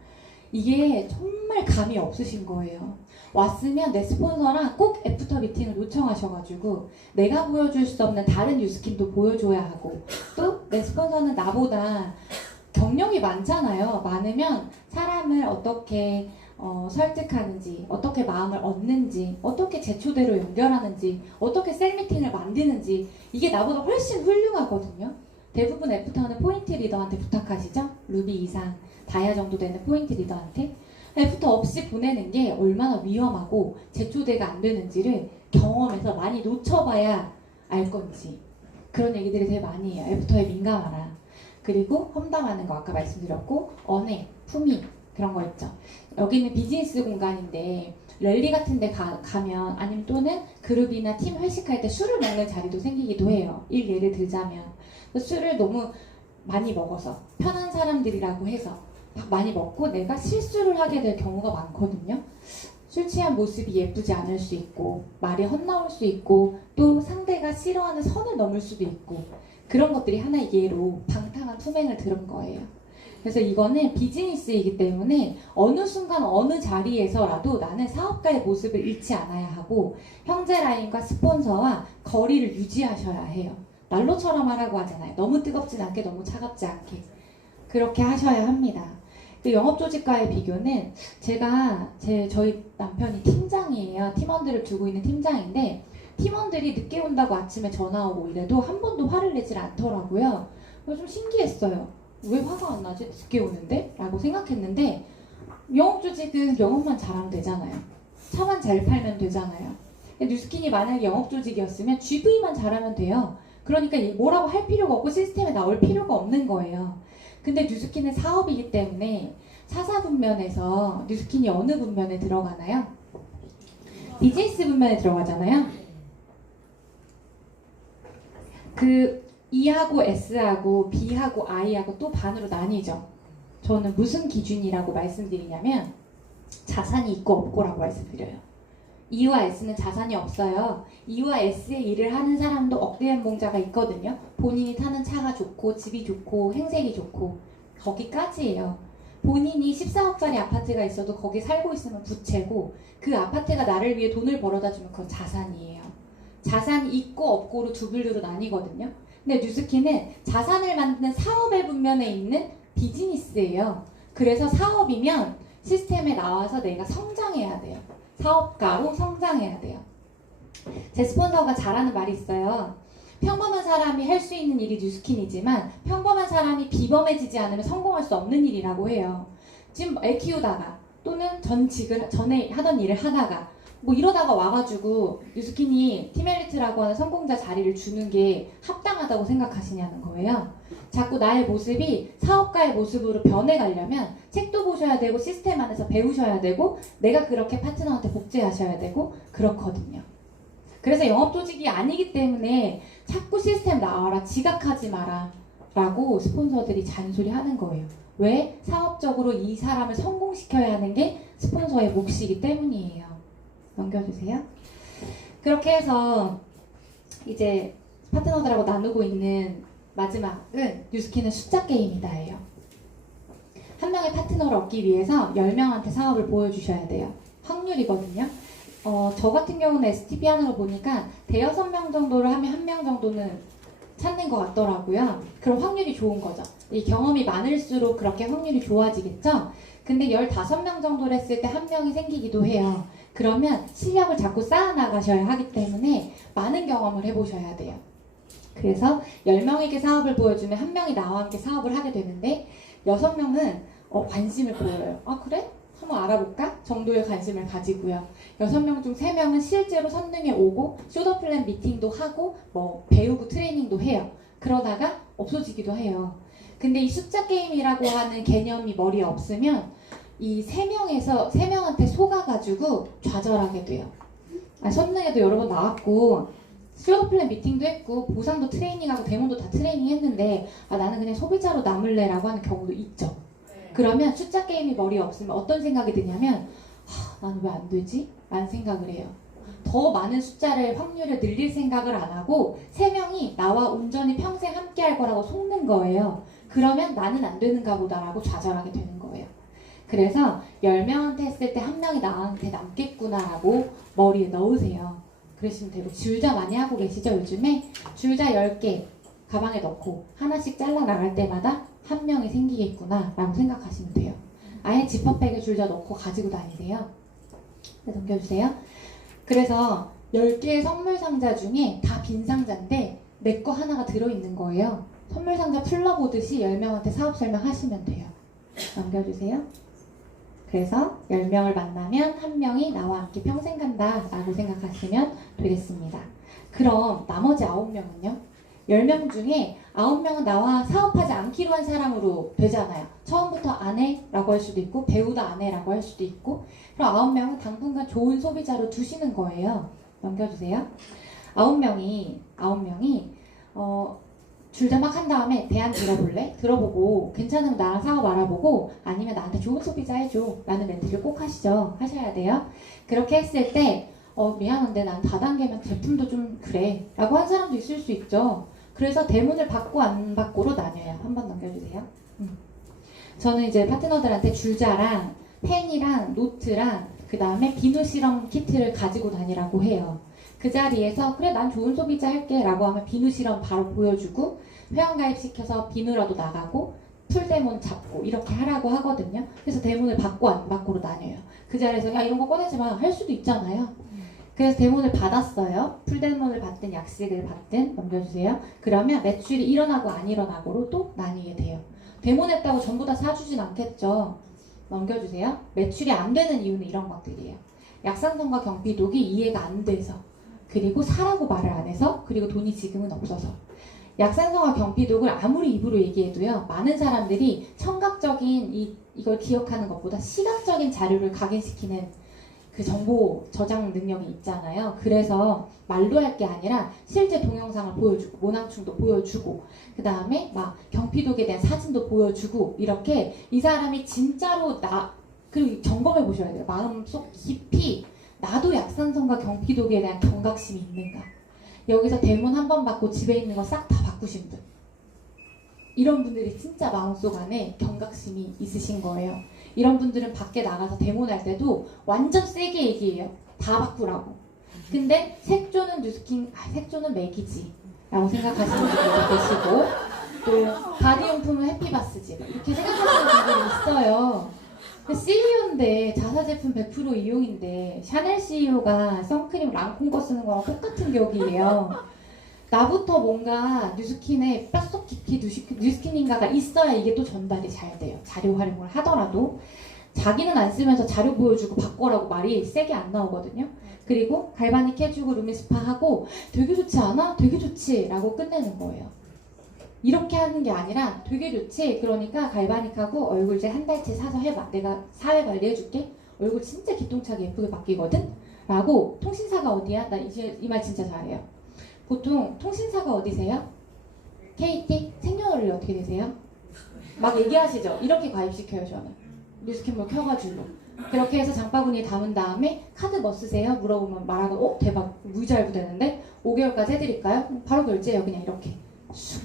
이게 정말 감이 없으신 거예요. 왔으면 내 스폰서랑 꼭 애프터 미팅을 요청하셔가지고 내가 보여줄 수 없는 다른 뉴스킨도 보여줘야 하고 또 내 스폰서는 나보다 경력이 많잖아요. 많으면 사람을 어떻게 설득하는지, 어떻게 마음을 얻는지, 어떻게 제초대로 연결하는지, 어떻게 셀 미팅을 만드는지 이게 나보다 훨씬 훌륭하거든요. 대부분 애프터는 포인트 리더한테 부탁하시죠? 루비 이상, 다이아 정도 되는 포인트 리더한테. 애프터 없이 보내는 게 얼마나 위험하고 제초대가 안 되는지를 경험해서 많이 놓쳐봐야 알 건지. 그런 얘기들이 되게 많이 해요. 애프터에 민감하라. 그리고 험담하는 거 아까 말씀드렸고 언행, 품위 그런 거 있죠. 여기는 비즈니스 공간인데 랠리 같은 데 가면 아니면 또는 그룹이나 팀 회식할 때 술을 먹는 자리도 생기기도 해요. 예를 들자면 술을 너무 많이 먹어서 편한 사람들이라고 해서 막 많이 먹고 내가 실수를 하게 될 경우가 많거든요. 술 취한 모습이 예쁘지 않을 수 있고 말이 헛나올 수 있고 또 상대가 싫어하는 선을 넘을 수도 있고 그런 것들이 하나의 예로 방탕한 투명을 들은 거예요. 그래서 이거는 비즈니스이기 때문에 어느 순간 어느 자리에서라도 나는 사업가의 모습을 잃지 않아야 하고 형제 라인과 스폰서와 거리를 유지하셔야 해요. 난로처럼 하라고 하잖아요. 너무 뜨겁진 않게 너무 차갑지 않게 그렇게 하셔야 합니다. 그 영업조직과의 비교는 저희 남편이 팀장이에요. 팀원들을 두고 있는 팀장인데 팀원들이 늦게 온다고 아침에 전화 오고 이래도 한 번도 화를 내질 않더라고요. 그래서 좀 신기했어요. 왜 화가 안 나지? 늦게 오는데? 라고 생각했는데 영업조직은 영업만 잘하면 되잖아요. 차만 잘 팔면 되잖아요. 뉴스킨이 만약에 영업조직이었으면 GV만 잘하면 돼요. 그러니까 뭐라고 할 필요가 없고 시스템에 나올 필요가 없는 거예요. 근데 뉴스킨은 사업이기 때문에 사사 분면에서 뉴스킨이 어느 분면에 들어가나요? 비즈니스 분면에 들어가잖아요. 그 E하고 S하고 B하고 I하고 또 반으로 나뉘죠. 저는 무슨 기준이라고 말씀드리냐면 자산이 있고 없고라고 말씀드려요. E와 S는 자산이 없어요. E와 S의 일을 하는 사람도 억대연봉자가 있거든요. 본인이 타는 차가 좋고 집이 좋고 행색이 좋고 거기까지예요. 본인이 14억짜리 아파트가 있어도 거기 살고 있으면 부채고 그 아파트가 나를 위해 돈을 벌어다 주면 그건 자산이에요. 자산이 있고 없고로 두 분류로 나뉘거든요. 근데 뉴스킨은 자산을 만드는 사업의 분면에 있는 비즈니스예요. 그래서 사업이면 시스템에 나와서 내가 성장해야 돼요. 사업가로 성장해야 돼요. 제 스폰서가 잘하는 말이 있어요. 평범한 사람이 할 수 있는 일이 뉴스킨이지만 평범한 사람이 비범해지지 않으면 성공할 수 없는 일이라고 해요. 지금 애 키우다가 또는 전에 하던 일을 하다가 뭐 이러다가 와가지고 뉴스킨이 팀엘리트라고 하는 성공자 자리를 주는 게 합당하다고 생각하시냐는 거예요. 자꾸 나의 모습이 사업가의 모습으로 변해가려면 책도 보셔야 되고 시스템 안에서 배우셔야 되고 내가 그렇게 파트너한테 복제하셔야 되고 그렇거든요. 그래서 영업조직이 아니기 때문에 자꾸 시스템 나와라, 지각하지 마라 라고 스폰서들이 잔소리하는 거예요. 왜? 사업적으로 이 사람을 성공시켜야 하는 게 스폰서의 몫이기 때문이에요. 넘겨주세요. 그렇게 해서 이제 파트너들하고 나누고 있는 마지막은 뉴스킨은 숫자 게임이다예요. 한 명의 파트너를 얻기 위해서 10명한테 사업을 보여주셔야 돼요. 확률이거든요. 저 같은 경우는 STP 하는 거 보니까 대여섯 명 정도를 하면 한 명 정도는 찾는 것 같더라고요. 그럼 확률이 좋은 거죠. 이 경험이 많을수록 그렇게 확률이 좋아지겠죠? 근데 15명 정도를 했을 때 한 명이 생기기도 해요. 그러면 실력을 자꾸 쌓아나가셔야 하기 때문에 많은 경험을 해보셔야 돼요. 그래서 10명에게 사업을 보여주면 1명이 나와 함께 사업을 하게 되는데 6명은 관심을 보여요. 아 그래? 한번 알아볼까? 정도의 관심을 가지고요. 6명 중 3명은 실제로 선능에 오고 쇼더플랜 미팅도 하고 뭐 배우고 트레이닝도 해요. 그러다가 없어지기도 해요. 근데 이 숫자 게임이라고 하는 개념이 머리에 없으면 이 3명한테 속아가지고 좌절하게 돼요. 선능에도 여러 번 나왔고 쇼더플랜 미팅도 했고 보상도 트레이닝하고 데모도 다 트레이닝 했는데 나는 그냥 소비자로 남을래 라고 하는 경우도 있죠. 그러면 숫자 게임이 머리에 없으면 어떤 생각이 드냐면 나는 왜 안 되지? 라는 생각을 해요. 더 많은 숫자를 확률을 늘릴 생각을 안 하고 3명이 나와 온전히 평생 함께 할 거라고 속는 거예요. 그러면 나는 안 되는가 보다라고 좌절하게 되는 거예요. 그래서 10명한테 했을 때 1명이 나한테 남겠구나라고 머리에 넣으세요. 그러시면 되고 줄자 많이 하고 계시죠? 요즘에 줄자 10개 가방에 넣고 하나씩 잘라 나갈 때마다 1명이 생기겠구나 라고 생각하시면 돼요. 아예 지퍼백에 줄자 넣고 가지고 다니세요. 네, 넘겨주세요. 그래서 10개의 선물 상자 중에 다 빈 상자인데 내 거 하나가 들어있는 거예요. 선물 상자 풀러보듯이 10명한테 사업 설명하시면 돼요. 넘겨주세요. 그래서 10명을 만나면 1명이 나와 함께 평생 간다 라고 생각하시면 되겠습니다. 그럼 나머지 9명은요? 10명 중에 9명은 나와 사업하지 않기로 한 사람으로 되잖아요. 처음부터 안 해 라고 할 수도 있고 배우다 안 해 라고 할 수도 있고 그럼 9명은 당분간 좋은 소비자로 두시는 거예요. 넘겨주세요. 9명이 줄자 막 한 다음에 대안 들어볼래? 들어보고 괜찮으면 나랑 사업 알아보고 아니면 나한테 좋은 소비자 해줘 라는 멘트를 꼭 하시죠. 하셔야 돼요. 그렇게 했을 때 미안한데 난 다단계면 제품도 좀 그래 라고 한 사람도 있을 수 있죠. 그래서 대문을 받고 안 받고로 나뉘어요. 한번 넘겨주세요. 저는 이제 파트너들한테 줄자랑 펜이랑 노트랑 그 다음에 비누 실험 키트를 가지고 다니라고 해요. 그 자리에서 그래 난 좋은 소비자 할게 라고 하면 비누 실험 바로 보여주고 회원가입 시켜서 비누라도 나가고 풀데몬 잡고 이렇게 하라고 하거든요. 그래서 데몬을 받고 안 받고로 나뉘어요. 그 자리에서 야 이런 거 꺼내지 마 할 수도 있잖아요. 그래서 데몬을 받았어요. 풀데몬을 받든 약식을 받든 넘겨주세요. 그러면 매출이 일어나고 안 일어나고로 또 나뉘게 돼요. 데몬했다고 전부 다 사주진 않겠죠. 넘겨주세요. 매출이 안 되는 이유는 이런 것들이에요. 약산성과 경피독이 이해가 안 돼서 그리고 사라고 말을 안 해서 그리고 돈이 지금은 없어서 약산성과 경피독을 아무리 입으로 얘기해도요 많은 사람들이 청각적인 이걸 기억하는 것보다 시각적인 자료를 각인시키는 그 정보 저장 능력이 있잖아요. 그래서 말로 할 게 아니라 실제 동영상을 보여주고 모낭충도 보여주고 그 다음에 막 경피독에 대한 사진도 보여주고 이렇게 이 사람이 진짜로 그리고 점검해 보셔야 돼요. 마음속 깊이 나도 약산성과 경피독에 대한 경각심이 있는가. 여기서 대문 한 번 받고 집에 있는 거 싹 다 바꾸신 분. 이런 분들이 진짜 마음속 안에 경각심이 있으신 거예요. 이런 분들은 밖에 나가서 데모할 때도 완전 세게 얘기해요. 다 바꾸라고. 근데 색조는 뉴스킨, 색조는 맥이지 라고 생각하시는 분들도 계시고 또 바디용품은 해피바스지 이렇게 생각하시는 분들이 있어요. CEO인데 자사제품 100% 이용인데 샤넬 CEO가 선크림 랑콤 거 쓰는 거랑 똑같은 격이에요. 나부터 뭔가 뉴스킨에 뼛속 깊이 뉴스킨인가가 있어야 이게 또 전달이 잘 돼요. 자료 활용을 하더라도 자기는 안 쓰면서 자료 보여주고 바꿔라고 말이 세게 안 나오거든요. 그리고 갈바닉 해주고 루미스파 하고 되게 좋지 않아? 되게 좋지 라고 끝내는 거예요. 이렇게 하는 게 아니라 되게 좋지. 그러니까 갈바닉하고 얼굴젤 한 달치 사서 해봐. 내가 사회 관리 해줄게. 얼굴 진짜 기똥차게 예쁘게 바뀌거든? 라고 통신사가 어디야? 나 이제 이 말 진짜 잘해요. 보통 통신사가 어디세요? KT? 생년월일이 어떻게 되세요? 막 얘기하시죠? 이렇게 가입시켜요 저는. 뉴스캠을 켜가지고. 그렇게 해서 장바구니에 담은 다음에 카드 뭐 쓰세요? 물어보면 말하고 대박 무이자알부 되는데 5개월까지 해드릴까요? 바로 결제해요. 그냥 이렇게.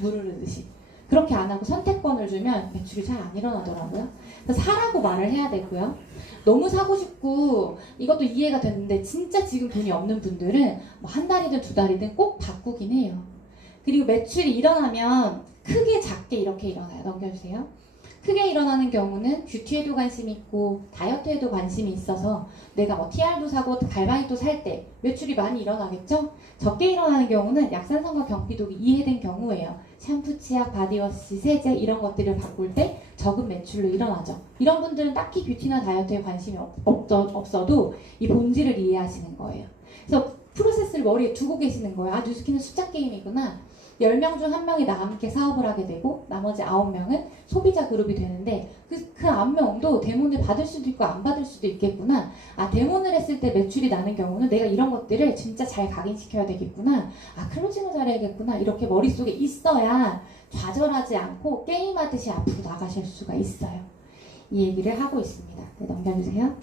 물을 넣듯이 그렇게 안 하고 선택권을 주면 매출이 잘 안 일어나더라고요. 그래서 사라고 말을 해야 되고요. 너무 사고 싶고 이것도 이해가 되는데 진짜 지금 돈이 없는 분들은 뭐 한 달이든 2달이든 꼭 바꾸긴 해요. 그리고 매출이 일어나면 크게 작게 이렇게 일어나요. 넘겨주세요. 크게 일어나는 경우는 뷰티에도 관심이 있고 다이어트에도 관심이 있어서 내가 뭐 TR도 사고 갈바닉도 살 때 매출이 많이 일어나겠죠? 적게 일어나는 경우는 약산성과 경피독이 이해된 경우예요. 샴푸, 치약, 바디워시, 세제 이런 것들을 바꿀 때 적은 매출로 일어나죠. 이런 분들은 딱히 뷰티나 다이어트에 관심이 없어도 이 본질을 이해하시는 거예요. 그래서 프로세스를 머리에 두고 계시는 거예요. 아, 뉴스킨은 숫자 게임이구나. 10명 중 1명이 나와 함께 사업을 하게 되고 나머지 9명은 소비자 그룹이 되는데 그 9명도 대문을 받을 수도 있고 안 받을 수도 있겠구나. 아, 대문을 했을 때 매출이 나는 경우는 내가 이런 것들을 진짜 잘 각인시켜야 되겠구나. 아, 클로징을 잘해야겠구나. 이렇게 머릿속에 있어야 좌절하지 않고 게임하듯이 앞으로 나가실 수가 있어요. 이 얘기를 하고 있습니다. 네, 넘겨주세요.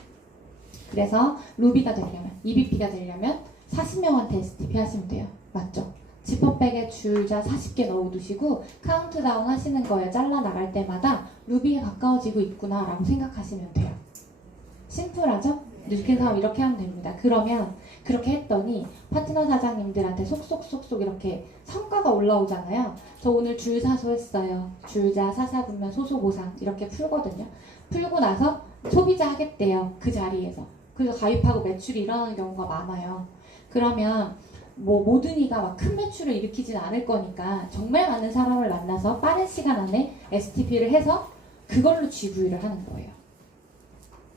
그래서 루비가 되려면, EVP가 되려면 40명한테 STP 하시면 돼요. 맞죠? 지퍼백에 줄자 40개 넣어두시고 카운트다운 하시는 거예요. 잘라 나갈 때마다 루비에 가까워지고 있구나 라고 생각하시면 돼요. 심플하죠? 뉴스킨 사업 이렇게 하면 됩니다. 그러면 그렇게 했더니 파트너 사장님들한테 속속속속 이렇게 성과가 올라오잖아요. 저 오늘 줄사소 했어요. 줄자, 사사분면, 소소보상 이렇게 풀거든요. 풀고 나서 소비자 하겠대요. 그 자리에서. 그래서 가입하고 매출이 일어나는 경우가 많아요. 그러면 뭐 모든 이가 막 큰 매출을 일으키진 않을 거니까 정말 많은 사람을 만나서 빠른 시간 안에 STP를 해서 그걸로 GV를 하는 거예요.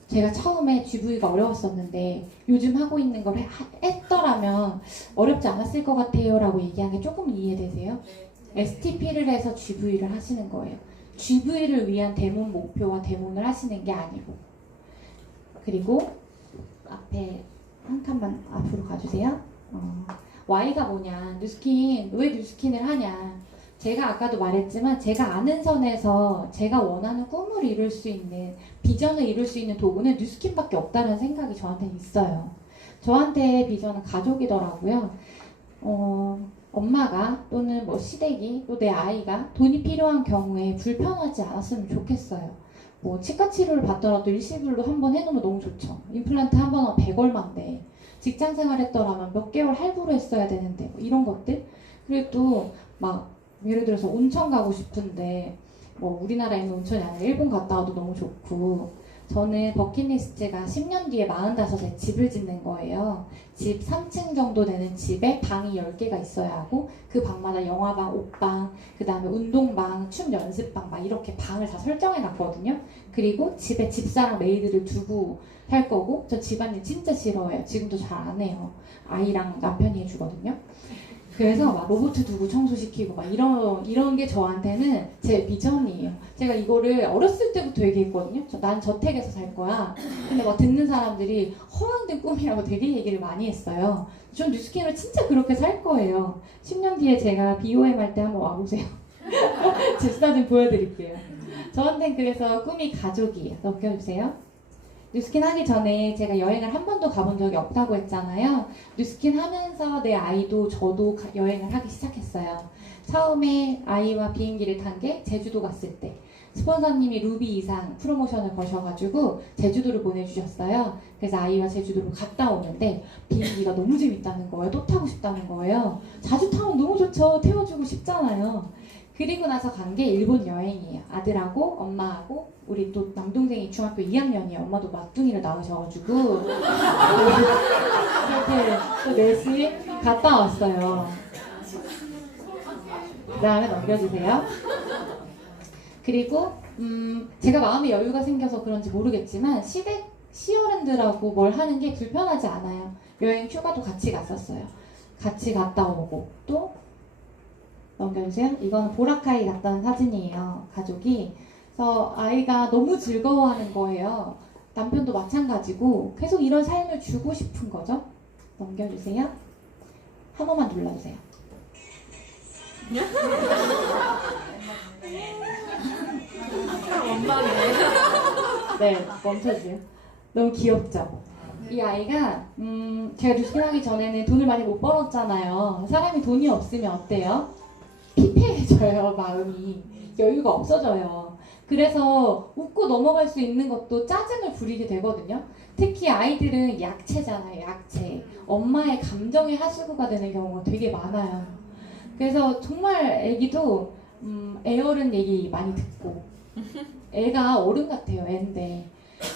제가 처음에 GV가 어려웠었는데 요즘 하고 있는 걸 했더라면 어렵지 않았을 것 같아요 라고 얘기한 게 조금 이해되세요? STP를 해서 GV를 하시는 거예요. GV를 위한 데몬 목표와 데몬을 하시는 게 아니고. 그리고 앞에 한 칸만 앞으로 가주세요. Y가 뭐냐, 뉴스킨, 왜 뉴스킨을 하냐. 제가 아까도 말했지만 제가 아는 선에서 제가 원하는 꿈을 이룰 수 있는, 비전을 이룰 수 있는 도구는 뉴스킨밖에 없다는 생각이 저한테는 있어요. 저한테 비전은 가족이더라고요. 엄마가 또는 뭐 시댁이 또 내 아이가 돈이 필요한 경우에 불편하지 않았으면 좋겠어요. 뭐 치과 치료를 받더라도 일시불로 한번 해놓으면 너무 좋죠. 임플란트 한 번 하면 100얼마인데 직장 생활했더라면 몇 개월 할부로 했어야 되는데 뭐 이런 것들. 그리고 또 막 예를 들어서 온천 가고 싶은데 뭐 우리나라에 있는 온천이 아니라 일본 갔다 와도 너무 좋고. 저는 버킷리스트가 10년 뒤에 45에 집을 짓는 거예요. 집 3층 정도 되는 집에 방이 10개가 있어야 하고 그 방마다 영화방, 옷방, 그 다음에 운동방, 춤 연습방 막 이렇게 방을 다 설정해 놨거든요. 그리고 집에 집사랑 메이드를 두고 할 거고. 저 집안일 진짜 싫어해요. 지금도 잘 안 해요. 아이랑 남편이 해주거든요. 그래서 막 로봇 두고 청소시키고 막 이런 게 저한테는 제 비전이에요. 제가 이거를 어렸을 때부터 얘기했거든요. 난 저택에서 살 거야. 근데 막 듣는 사람들이 허황된 꿈이라고 되게 얘기를 많이 했어요. 전 뉴스킨을 진짜 그렇게 살 거예요. 10년 뒤에 제가 BOM 할 때 한번 와보세요. 집사진 보여드릴게요. 저한테는 그래서 꿈이 가족이에요. 넘겨주세요. 뉴스킨 하기 전에 제가 여행을 한 번도 가본 적이 없다고 했잖아요. 뉴스킨 하면서 내 아이도 저도 여행을 하기 시작했어요. 처음에 아이와 비행기를 탄 게 제주도 갔을 때 스폰서님이 루비 이상 프로모션을 거셔가지고 제주도를 보내주셨어요. 그래서 아이와 제주도로 갔다 오는데 비행기가 너무 재밌다는 거예요. 또 타고 싶다는 거예요. 자주 타면 너무 좋죠. 태워주고 싶잖아요. 그리고 나서 간 게 일본 여행이에요. 아들하고 엄마하고 우리 또 남동생이 중학교 2학년이에요. 엄마도 막둥이를 낳으셔가지고 이렇게 또 넷이 갔다 왔어요. 그 다음에 넘겨주세요. 그리고 제가 마음의 여유가 생겨서 그런지 모르겠지만 시어랜드라고 뭘 하는 게 불편하지 않아요. 여행 휴가도 같이 갔었어요. 같이 갔다 오고 또 넘겨주세요. 이거는 보라카이 갔다 온 사진이에요. 가족이. 그래서 아이가 너무 즐거워하는 거예요. 남편도 마찬가지고 계속 이런 삶을 주고 싶은 거죠. 넘겨주세요. 한 번만 눌러주세요. 원망이네. 네, 멈춰주세요. 너무 귀엽죠? 이 아이가 제가 뉴스킨 하기 전에는 돈을 많이 못 벌었잖아요. 사람이 돈이 없으면 어때요? 피폐해져요. 마음이. 여유가 없어져요. 그래서 웃고 넘어갈 수 있는 것도 짜증을 부리게 되거든요. 특히 아이들은 약체잖아요. 약체. 엄마의 감정의 하수구가 되는 경우가 되게 많아요. 그래서 정말 애기도 애어른 얘기 많이 듣고 애가 어른 같아요. 애인데.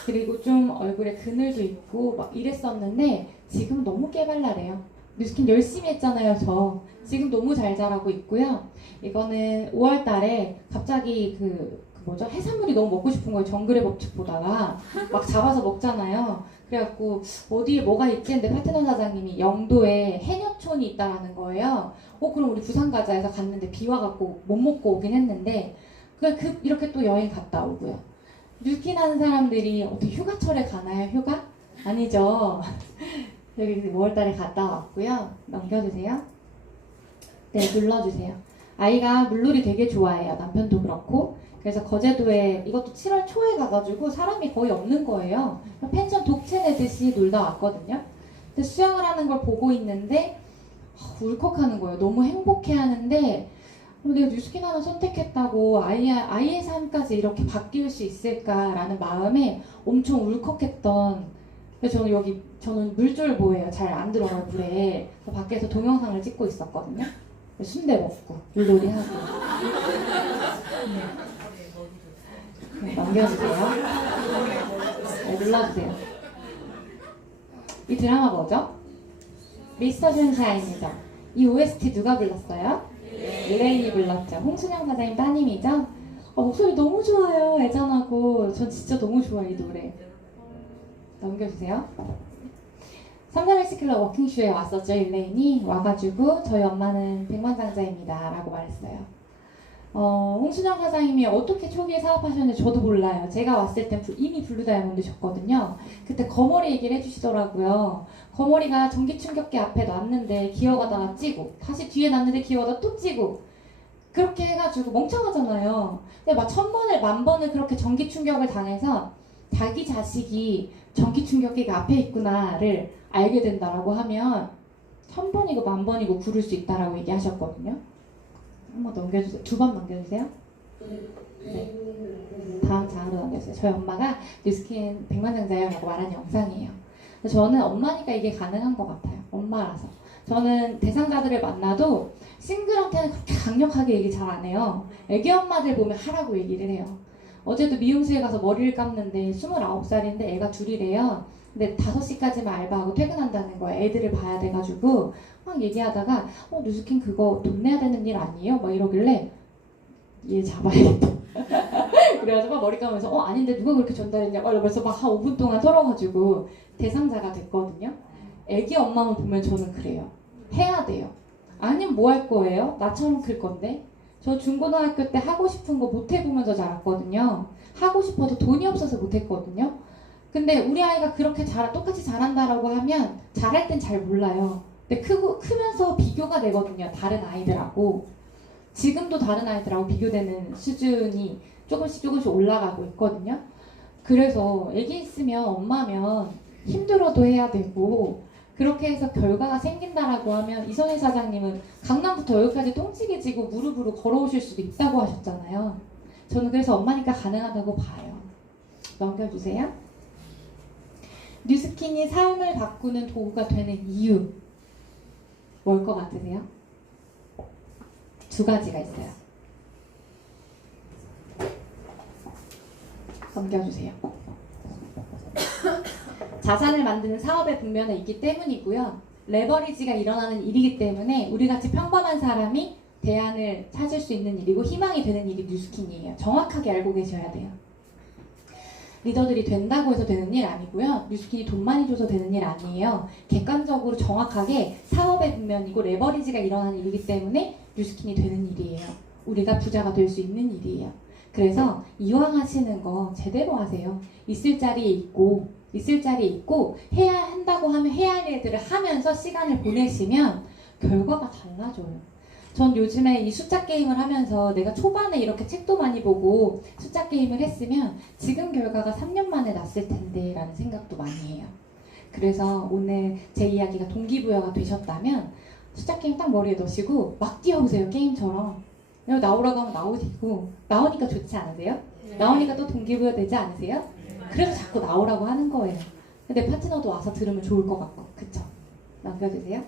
그리고 좀 얼굴에 그늘도 있고 막 이랬었는데 지금 너무 깨발랄해요. 뉴스킨 열심히 했잖아요. 저 지금 너무 잘 자라고 있고요. 이거는 5월 달에 갑자기 뭐죠? 해산물이 너무 먹고 싶은 거예요. 정글의 법칙 보다가 막 잡아서 먹잖아요. 그래갖고 어디에 뭐가 있지 했는데 파트너 사장님이 영도에 해녀촌이 있다라는 거예요. 그럼 우리 부산 가자 해서 갔는데 비 와갖고 못 먹고 오긴 했는데 이렇게 또 여행 갔다 오고요. 뉴스킨 하는 사람들이 어떻게 휴가철에 가나요? 휴가? 아니죠. 여기 5월달에 갔다 왔고요. 넘겨주세요. 네, 눌러주세요. 아이가 물놀이 되게 좋아해요. 남편도 그렇고. 그래서 거제도에 이것도 7월 초에 가가지고 사람이 거의 없는 거예요. 펜션 독채 내듯이 놀다 왔거든요. 근데 수영을 하는 걸 보고 있는데 울컥하는 거예요. 너무 행복해하는데 내가 뉴스킨 하나 선택했다고 아이의 삶까지 이렇게 바뀔 수 있을까라는 마음에 엄청 울컥했던. 그래서 저는 물쫄보예요. 잘 안 들어가요 물에. 그래서 밖에서 동영상을 찍고 있었거든요. 순대 먹고 물놀이 하고. 네, 넘겨주세요. 네, 눌러주세요. 이 드라마 뭐죠? 미스터 션샤인이죠. 이 OST 누가 불렀어요? 일레인이 불렀죠. 홍순영 사장님 따님이죠. 목소리 너무 좋아요. 애잔하고 전 진짜 너무 좋아요 이 노래. 넘겨주세요. 331클럽 워킹쇼에 왔었죠. 일레인이 와가지고 저희 엄마는 백만장자입니다 라고 말했어요. 홍순영 사장님이 어떻게 초기에 사업하셨는지 저도 몰라요. 제가 왔을 땐 이미 블루 다이아몬드셨거든요. 그때 거머리 얘기를 해주시더라고요. 거머리가 전기충격기 앞에 놨는데 기어가다가 찌고 다시 뒤에 놨는데 기어가다가 또 찌고 그렇게 해가지고 멍청하잖아요. 근데 막 1000번을 10,000번을 그렇게 전기충격을 당해서 자기 자식이 전기충격기가 앞에 있구나를 알게 된다라고 하면 1000번이고 10,000번이고 구를 수 있다라고 얘기하셨거든요. 한번 넘겨주세요. 2번 넘겨주세요. 네. 다음 장으로 넘겨주세요. 저희 엄마가 뉴스킨 백만장자예요라고 말한 영상이에요. 저는 엄마니까 이게 가능한 것 같아요. 엄마라서. 저는 대상자들을 만나도 싱글한테는 그렇게 강력하게 얘기 잘 안 해요. 애기 엄마들 보면 하라고 얘기를 해요. 어제도 미용실에 가서 머리를 감는데 29살인데 애가 둘이래요. 근데 5시까지만 알바하고 퇴근한다는 거예요. 애들을 봐야 돼가지고 막 얘기하다가 뉴스킨 그거 돈 내야 되는 일 아니에요? 막 이러길래 얘 잡아야겠다. 그래가지고 막 머리 감으면서 아닌데 누가 그렇게 전달했냐 막 이러면서 막 한 5분 동안 털어가지고 대상자가 됐거든요. 애기 엄마만 보면 저는 그래요. 해야 돼요. 아니면 뭐 할 거예요? 나처럼 클 건데. 저 중고등학교 때 하고 싶은 거 못 해보면서 자랐거든요. 하고 싶어도 돈이 없어서 못 했거든요. 근데 우리 아이가 그렇게 똑같이 잘한다라고 하면 잘할 땐 잘 몰라요. 근데 크면서 비교가 되거든요. 다른 아이들하고. 지금도 다른 아이들하고 비교되는 수준이 조금씩 올라가고 있거든요. 그래서 애기 있으면 엄마면 힘들어도 해야 되고 그렇게 해서 결과가 생긴다라고 하면 이선희 사장님은 강남부터 여기까지 똥찌개 지고 무릎으로 걸어오실 수도 있다고 하셨잖아요. 저는 그래서 엄마니까 가능하다고 봐요. 넘겨주세요. 뉴스킨이 삶을 바꾸는 도구가 되는 이유 뭘 것 같으세요? 2가지가 있어요. 넘겨주세요. 자산을 만드는 사업의 국면에 있기 때문이고요. 레버리지가 일어나는 일이기 때문에 우리같이 평범한 사람이 대안을 찾을 수 있는 일이고 희망이 되는 일이 뉴스킨이에요. 정확하게 알고 계셔야 돼요. 리더들이 된다고 해서 되는 일 아니고요. 뉴스킨이 돈 많이 줘서 되는 일 아니에요. 객관적으로 정확하게 사업의 국면이고 레버리지가 일어나는 일이기 때문에 뉴스킨이 되는 일이에요. 우리가 부자가 될 수 있는 일이에요. 그래서 이왕 하시는 거 제대로 하세요. 있을 자리에 있고 해야 한다고 하면 해야 할 일들을 하면서 시간을 보내시면 결과가 달라져요. 전 요즘에 이 숫자 게임을 하면서 내가 초반에 이렇게 책도 많이 보고 숫자 게임을 했으면 지금 결과가 3년 만에 났을 텐데 라는 생각도 많이 해요. 그래서 오늘 제 이야기가 동기부여가 되셨다면 숫자 게임 딱 머리에 넣으시고 막 뛰어보세요. 게임처럼. 나오라고 하면 나오시고 나오니까 좋지 않으세요? 나오니까 또 동기부여 되지 않으세요? 그래서 자꾸 나오라고 하는 거예요. 근데 파트너도 와서 들으면 좋을 것 같고 그쵸? 넘겨주세요.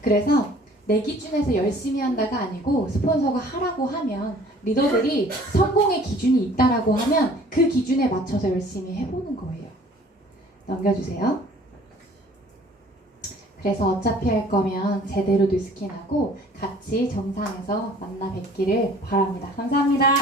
그래서 내 기준에서 열심히 한다가 아니고 스폰서가 하라고 하면 리더들이 성공의 기준이 있다라고 하면 그 기준에 맞춰서 열심히 해보는 거예요. 넘겨주세요. 그래서 어차피 할 거면 제대로 뉴스킨하고 같이 정상에서 만나 뵙기를 바랍니다. 감사합니다.